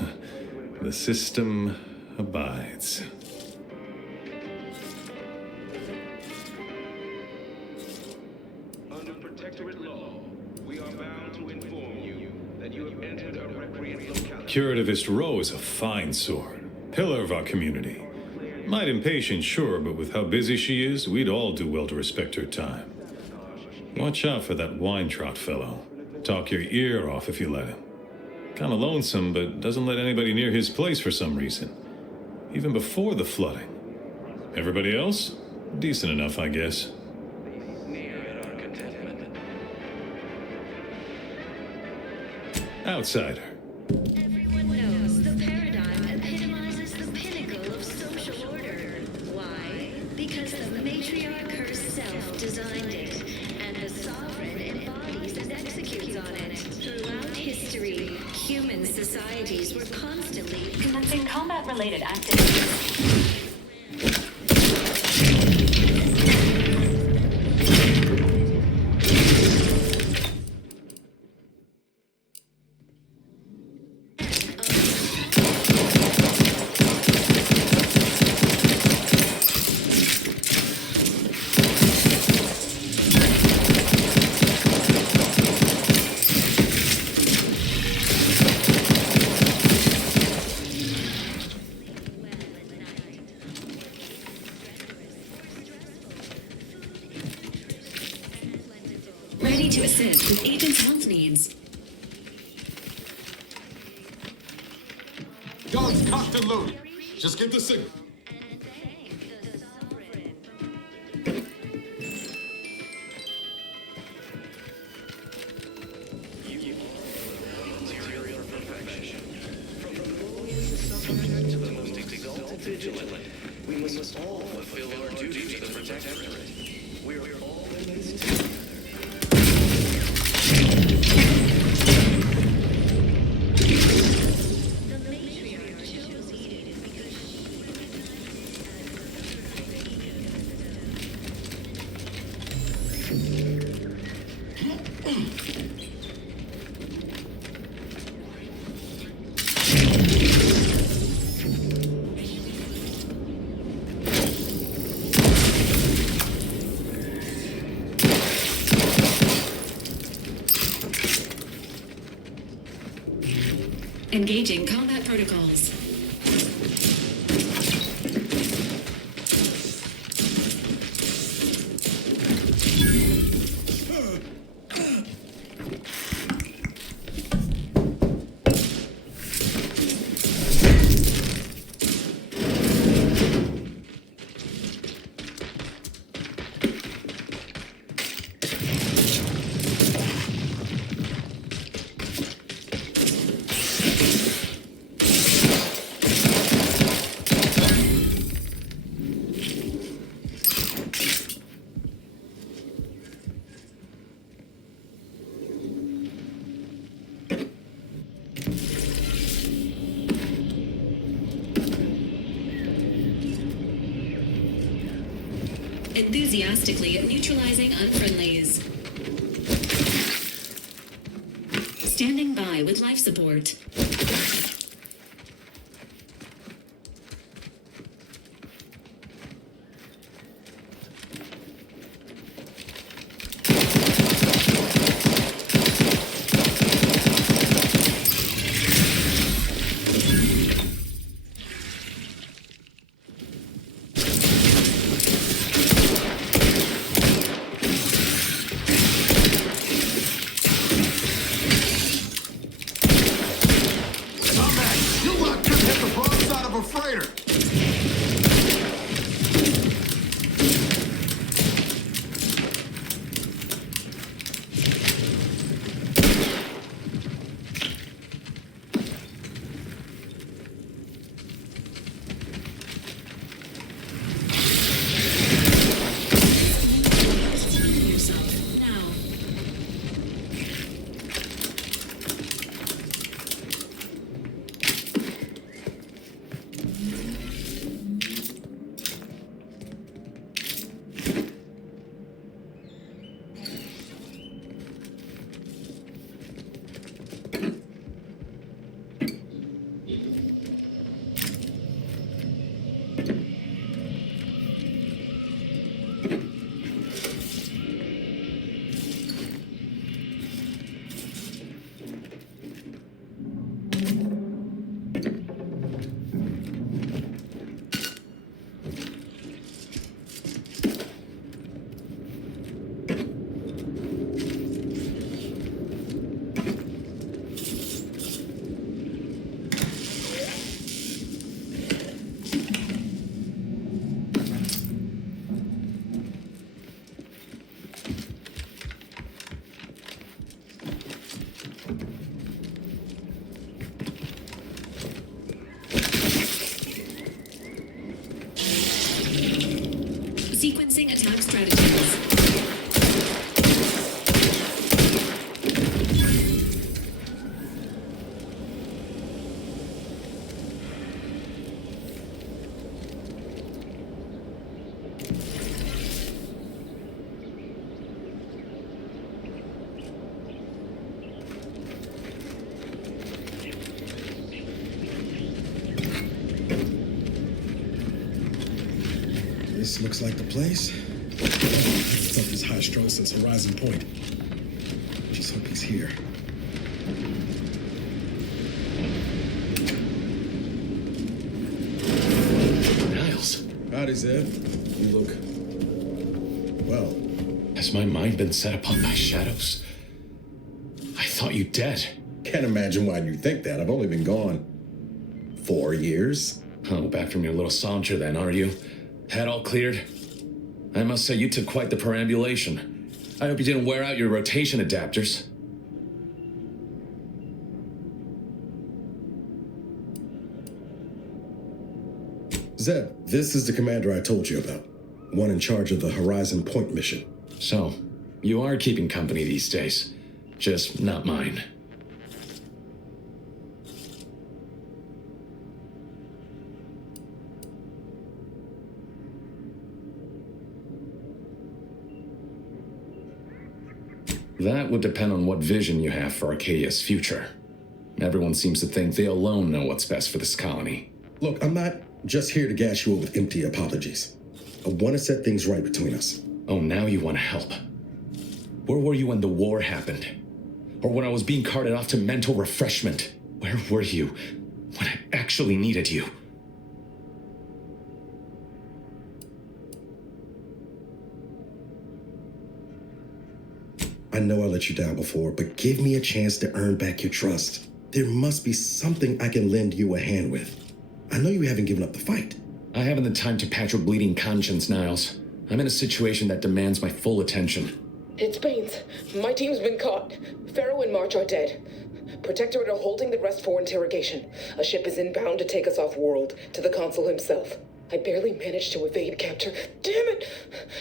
The system abides. Under protectorate law, we are bound to inform you that you have entered a recreant locality. Curativist Row is a fine sword. Pillar of our community. Might impatient, sure, but with how busy she is, we'd all do well to respect her time. Watch out for that wine-trot fellow. Talk your ear off if you let him. Kinda lonesome, but doesn't let anybody near his place for some reason. Even before the flooding. Everybody else? Decent enough, I guess. Outsider. Everyone knows the paradigm epitomizes the pinnacle of social order. Why? Because the matriarch herself designed it, and the sovereign embodies and executes on it. Throughout history, human societies were constantly commencing combat-related activities. Ready to assist with agent's health needs. Guns cocked and loaded. Just get the signal. To the most exalted vigilant, we must all fulfill our duty to the protectorate. We're all in this together. Engaging combat protocols. Enthusiastically neutralizing unfriendlies. Standing by with life support. Sequencing attack strategies. This looks like the place. I haven't felt this high strung since Horizon Point. Just hope he's here. Niles. Howdy, Zeb. You look... well. Has my mind been set upon by shadows? I thought you dead. Can't imagine why you think that. I've only been gone 4 years. Oh, back from your little saunter then, are you? Head all cleared? I must say you took quite the perambulation. I hope you didn't wear out your rotation adapters. Zeb, this is the commander I told you about. One in charge of the Horizon Point mission. So, you are keeping company these days. Just not mine. That would depend on what vision you have for Arcadia's future. Everyone seems to think they alone know what's best for this colony. Look, I'm not just here to gas you up with empty apologies. I want to set things right between us. Oh, now you want to help. Where were you when the war happened? Or when I was being carted off to mental refreshment? Where were you when I actually needed you? I know I let you down before, but give me a chance to earn back your trust. There must be something I can lend you a hand with. I know you haven't given up the fight. I haven't the time to patch your bleeding conscience, Niles. I'm in a situation that demands my full attention. It's Baines. My team's been caught. Pharaoh and March are dead. Protectorate are holding the rest for interrogation. A ship is inbound to take us off-world, to the consul himself. I barely managed to evade capture. Damn it!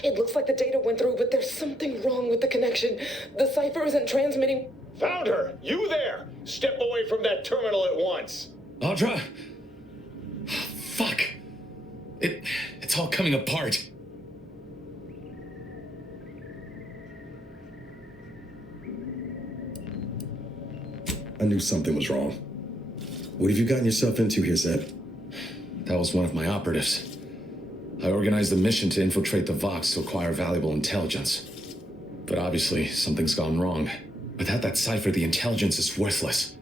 It looks like the data went through, but there's something wrong with the connection. The cipher isn't transmitting... Found her! You there! Step away from that terminal at once! Audra! Fuck! It's all coming apart. I knew something was wrong. What have you gotten yourself into here, Zed? That was one of my operatives. I organized a mission to infiltrate the Vox to acquire valuable intelligence. But obviously, something's gone wrong. Without that cipher, the intelligence is worthless.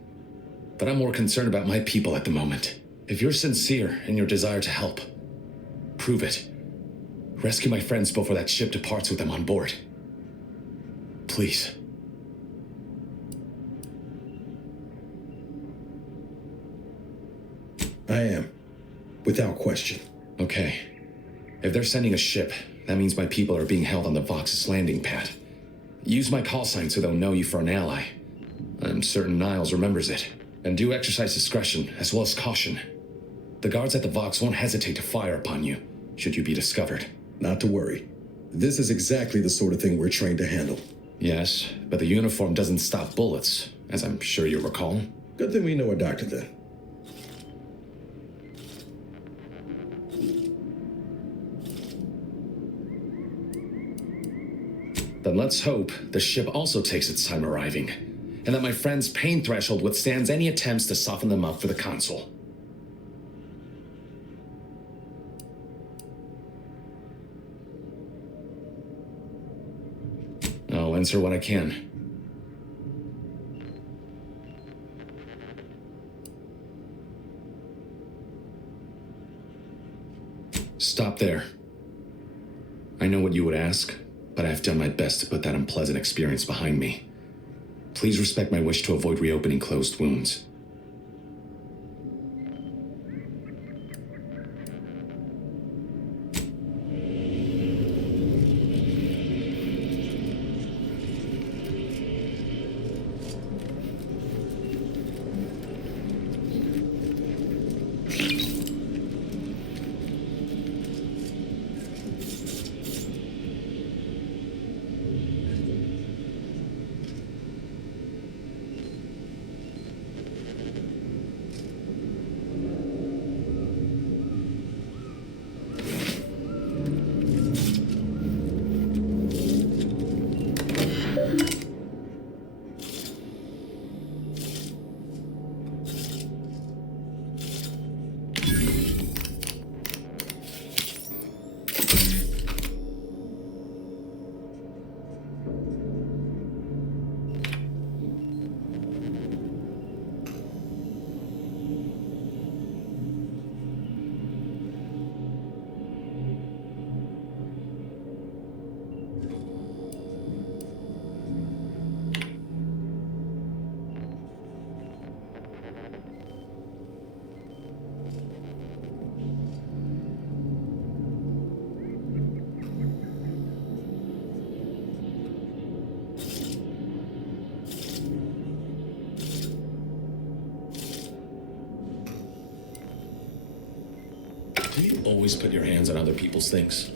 But I'm more concerned about my people at the moment. If you're sincere in your desire to help, prove it. Rescue my friends before that ship departs with them on board. Please. I am. Without question. Okay. If they're sending a ship, that means my people are being held on the Vox's landing pad. Use my call sign so they'll know you for an ally. I'm certain Niles remembers it. And do exercise discretion, as well as caution. The guards at the Vox won't hesitate to fire upon you, should you be discovered. Not to worry. This is exactly the sort of thing we're trained to handle. Yes, but the uniform doesn't stop bullets, as I'm sure you recall. Good thing we know a doctor then. Then let's hope the ship also takes its time arriving, and that my friend's pain threshold withstands any attempts to soften them up for the console. I'll answer what I can. Stop there. I know what you would ask, but I've done my best to put that unpleasant experience behind me. Please respect my wish to avoid reopening closed wounds. Do you always put your hands on other people's things?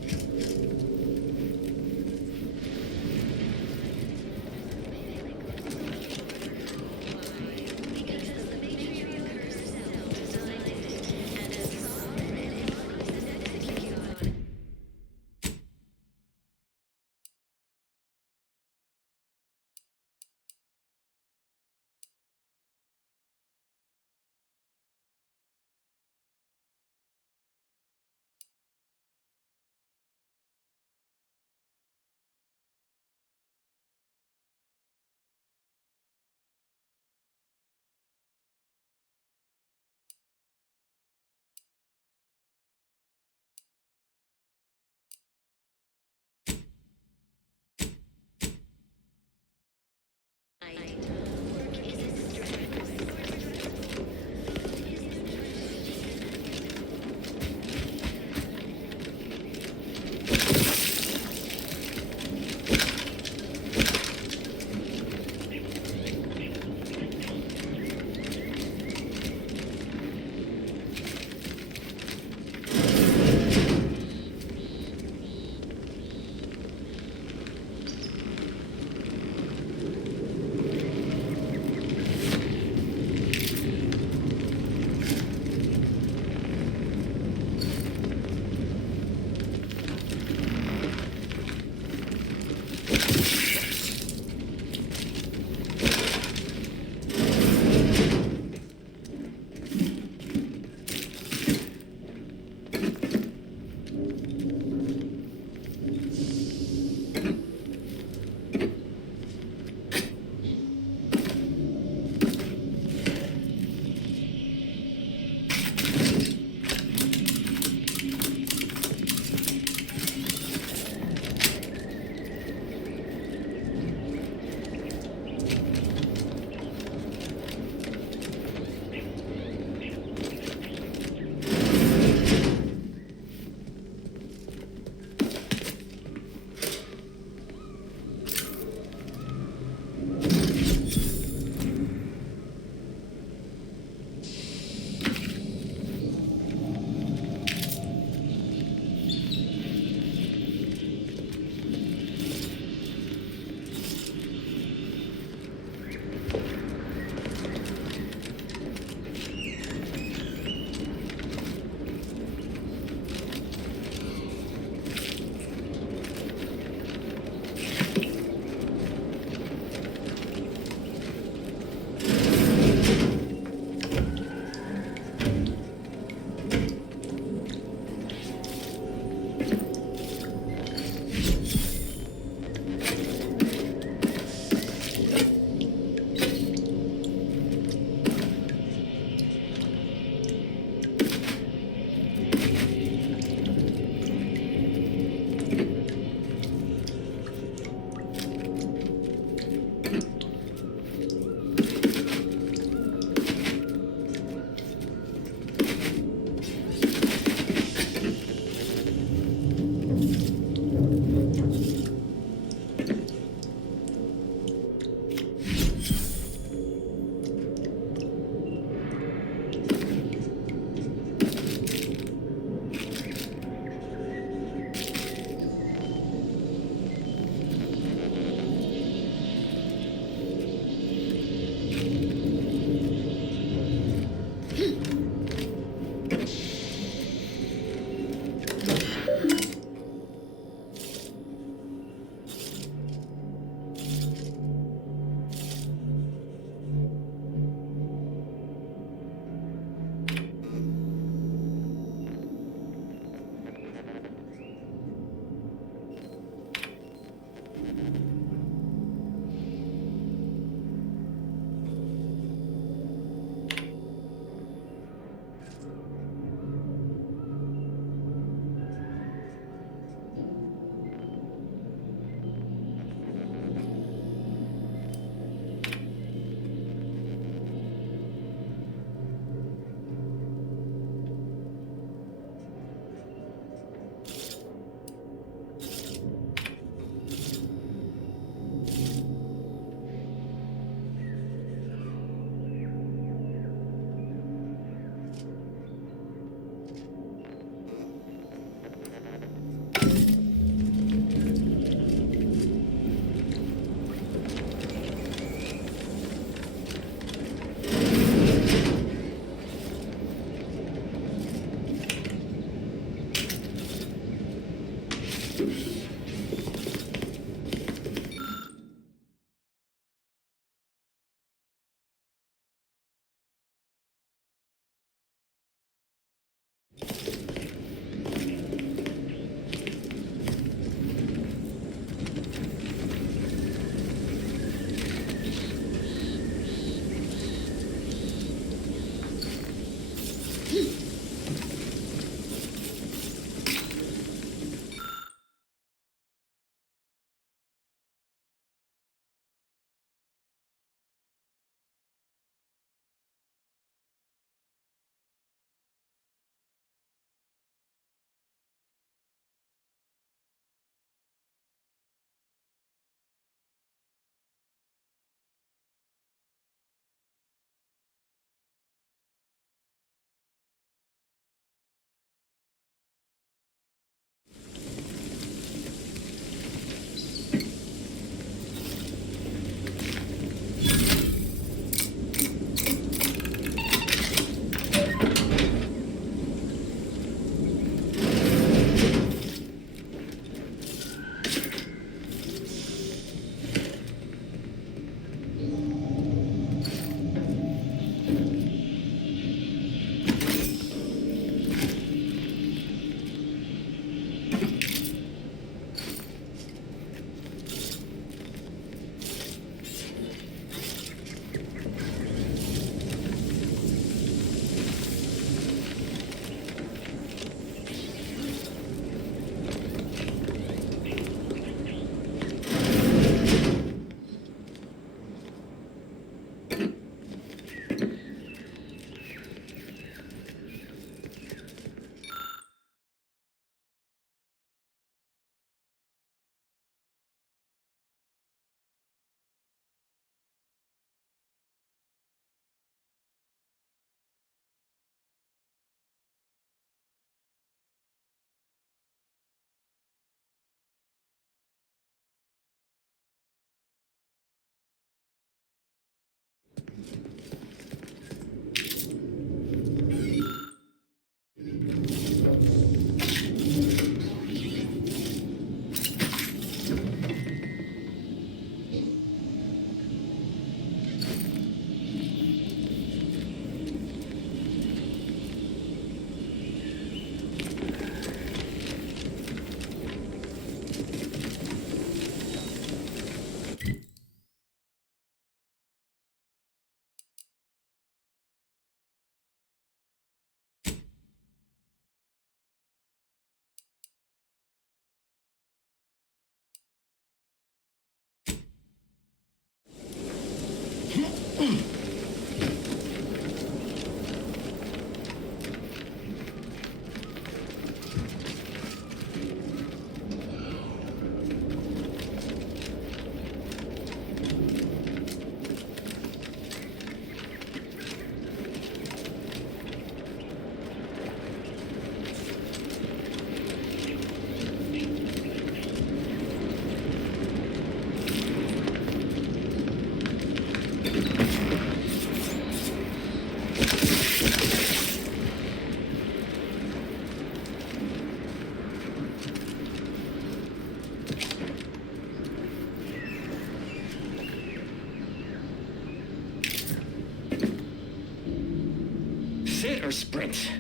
or sprint.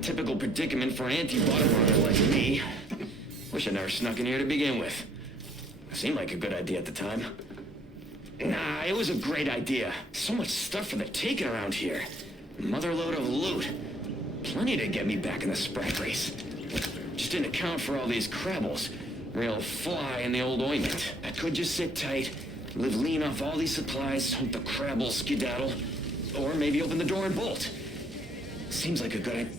Typical predicament for an anti-bottom runner like me. Wish I never snuck in here to begin with. Seemed like a good idea at the time. Nah, it was a great idea. So much stuff for the taking around here. Motherload of loot. Plenty to get me back in the sprite race. Just didn't account for all these crabbles. Real fly in the old ointment. I could just sit tight, live lean off all these supplies, hope the crabbles skedaddle. Or maybe open the door and bolt. Seems like a good idea.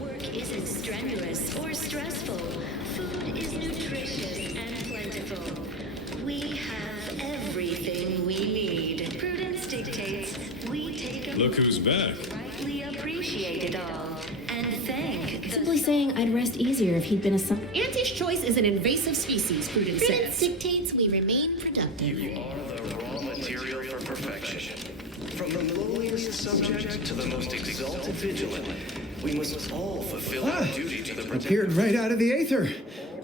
Work isn't strenuous or stressful. Food is nutritious and plentiful. We have everything we need. Prudence dictates we take a Look who's back. rightly appreciate it all. And thank the Simply saying I'd rest easier if he'd been a son. Auntie's choice is an invasive species, Prudence Prudence says. dictates we remain productive. You are the raw material for perfection. From the lowliest subject to the most exalted vigilant, we must all fulfill our duty to the protector. Appeared right out of the aether,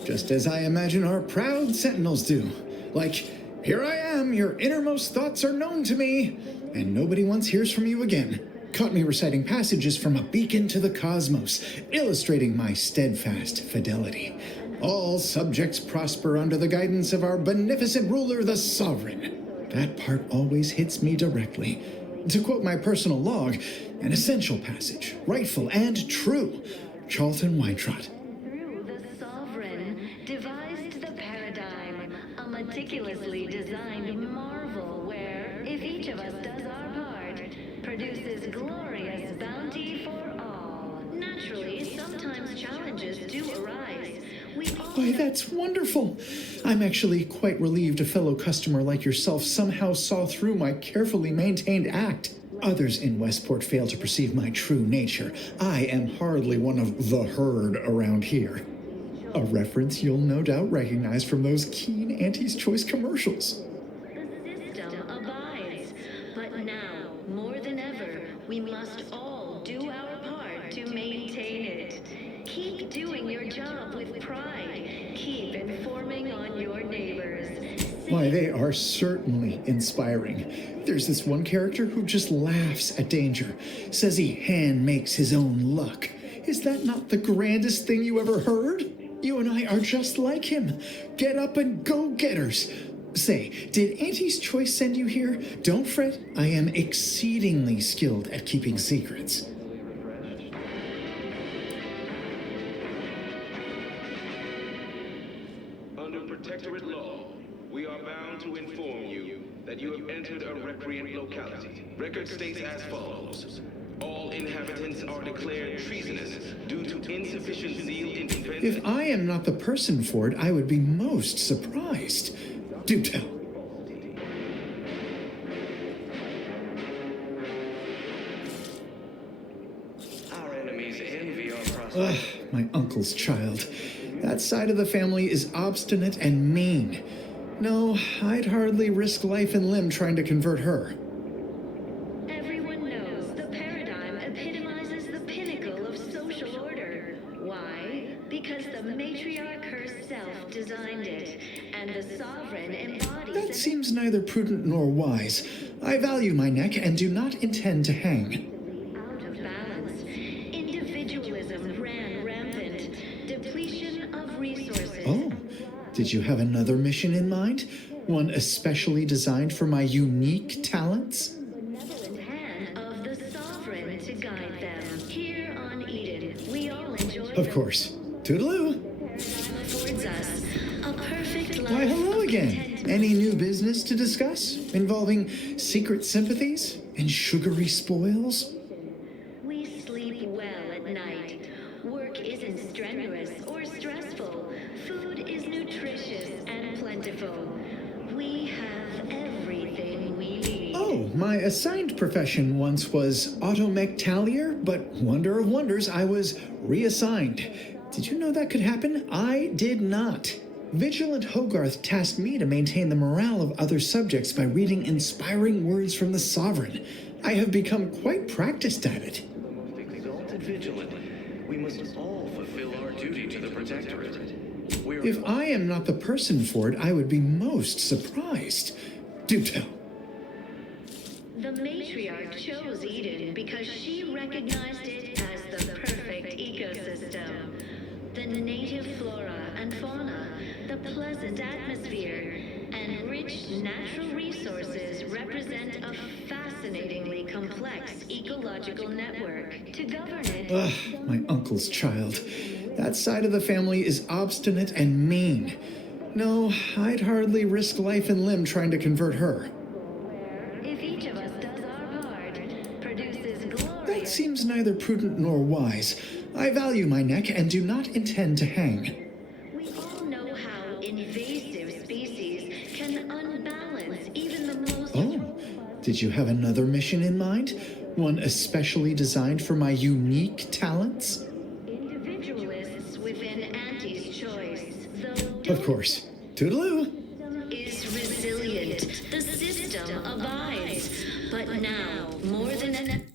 just as I imagine our proud sentinels do. Like, here I am, your innermost thoughts are known to me, and nobody once hears from you again. Caught me reciting passages from a beacon to the cosmos, illustrating my steadfast fidelity. All subjects prosper under the guidance of our beneficent ruler, the sovereign. That part always hits me directly. To quote my personal log, an essential passage, rightful and true. Charlton Weintrott. The sovereign devised the paradigm, a meticulously designed marvel where, if each of us does our part, produces glorious bounty for all. Naturally, sometimes challenges do arise. We all Why, that's wonderful. I'm actually quite relieved a fellow customer like yourself somehow saw through my carefully maintained act. Others in Westport fail to perceive my true nature. I am hardly one of the herd around here. A reference you'll no doubt recognize from those keen Auntie's Choice commercials. system abides. But now, more than ever, we must all do our part to maintain it. Keep doing your job with pride. Keep informing on your neighbors. Why, they are certainly inspiring. There's this one character who just laughs at danger, says he hand makes his own luck. Is that not the grandest thing you ever heard? You and I are just like him. Get up and go-getters. Say, did Auntie's Choice send you here? Don't fret, I am exceedingly skilled at keeping secrets. Under protectorate law, we are bound to inform you that you have entered a recreant locality. Record states as follows. All inhabitants are declared treasonous due to insufficient zeal in defense. If I am not the person for it, I would be most surprised. Do tell. Our enemies envy our prosperity. My uncle's child. That side of the family is obstinate and mean. No, I'd hardly risk life and limb trying to convert her. Everyone knows the paradigm epitomizes the pinnacle of social order. Why? Because the matriarch herself designed it, and the sovereign embodies That seems neither prudent nor wise. I value my neck and do not intend to hang. out of balance. Individualism ran rampant. Depletion of resources. Oh, did you have another mission in mind? One especially designed for my unique talents? Benevolent hand of the sovereign to guide them. Here on Eden, we all enjoy Of course. Toodaloo. affords us a perfect life. Why, hello again. Any new business to discuss involving secret sympathies and sugary spoils? We sleep well at night. Work isn't strenuous or stressful. Food is nutritious and plentiful. We have everything we need. Oh, my assigned profession once was automectalier, but wonder of wonders, I was reassigned. Did you know that could happen? I did not. Vigilant Hogarth tasked me to maintain the morale of other subjects by reading inspiring words from the sovereign. I have become quite practiced at it. Exalted vigilant, We must all fulfill our duty to the Protectorate. If I am not the person for it, I would be most surprised. Do tell. The matriarch chose Eden because she recognized it as the perfect ecosystem. The native flora and fauna, the pleasant atmosphere, and rich natural resources represent a fascinatingly complex ecological network. To govern it... Ugh, my uncle's child. That side of the family is obstinate and mean. No, I'd hardly risk life and limb trying to convert her. If each of us does our part, produces glory... That seems neither prudent nor wise. I value my neck and do not intend to hang. We all know how invasive species can unbalance even the most... Oh, did you have another mission in mind? One especially designed for my unique talents? Individualists within Auntie's choice, though... Of course. Toodaloo! ...is resilient. The system abides. But now, more than an...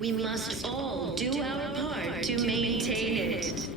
We must all do our part to maintain it.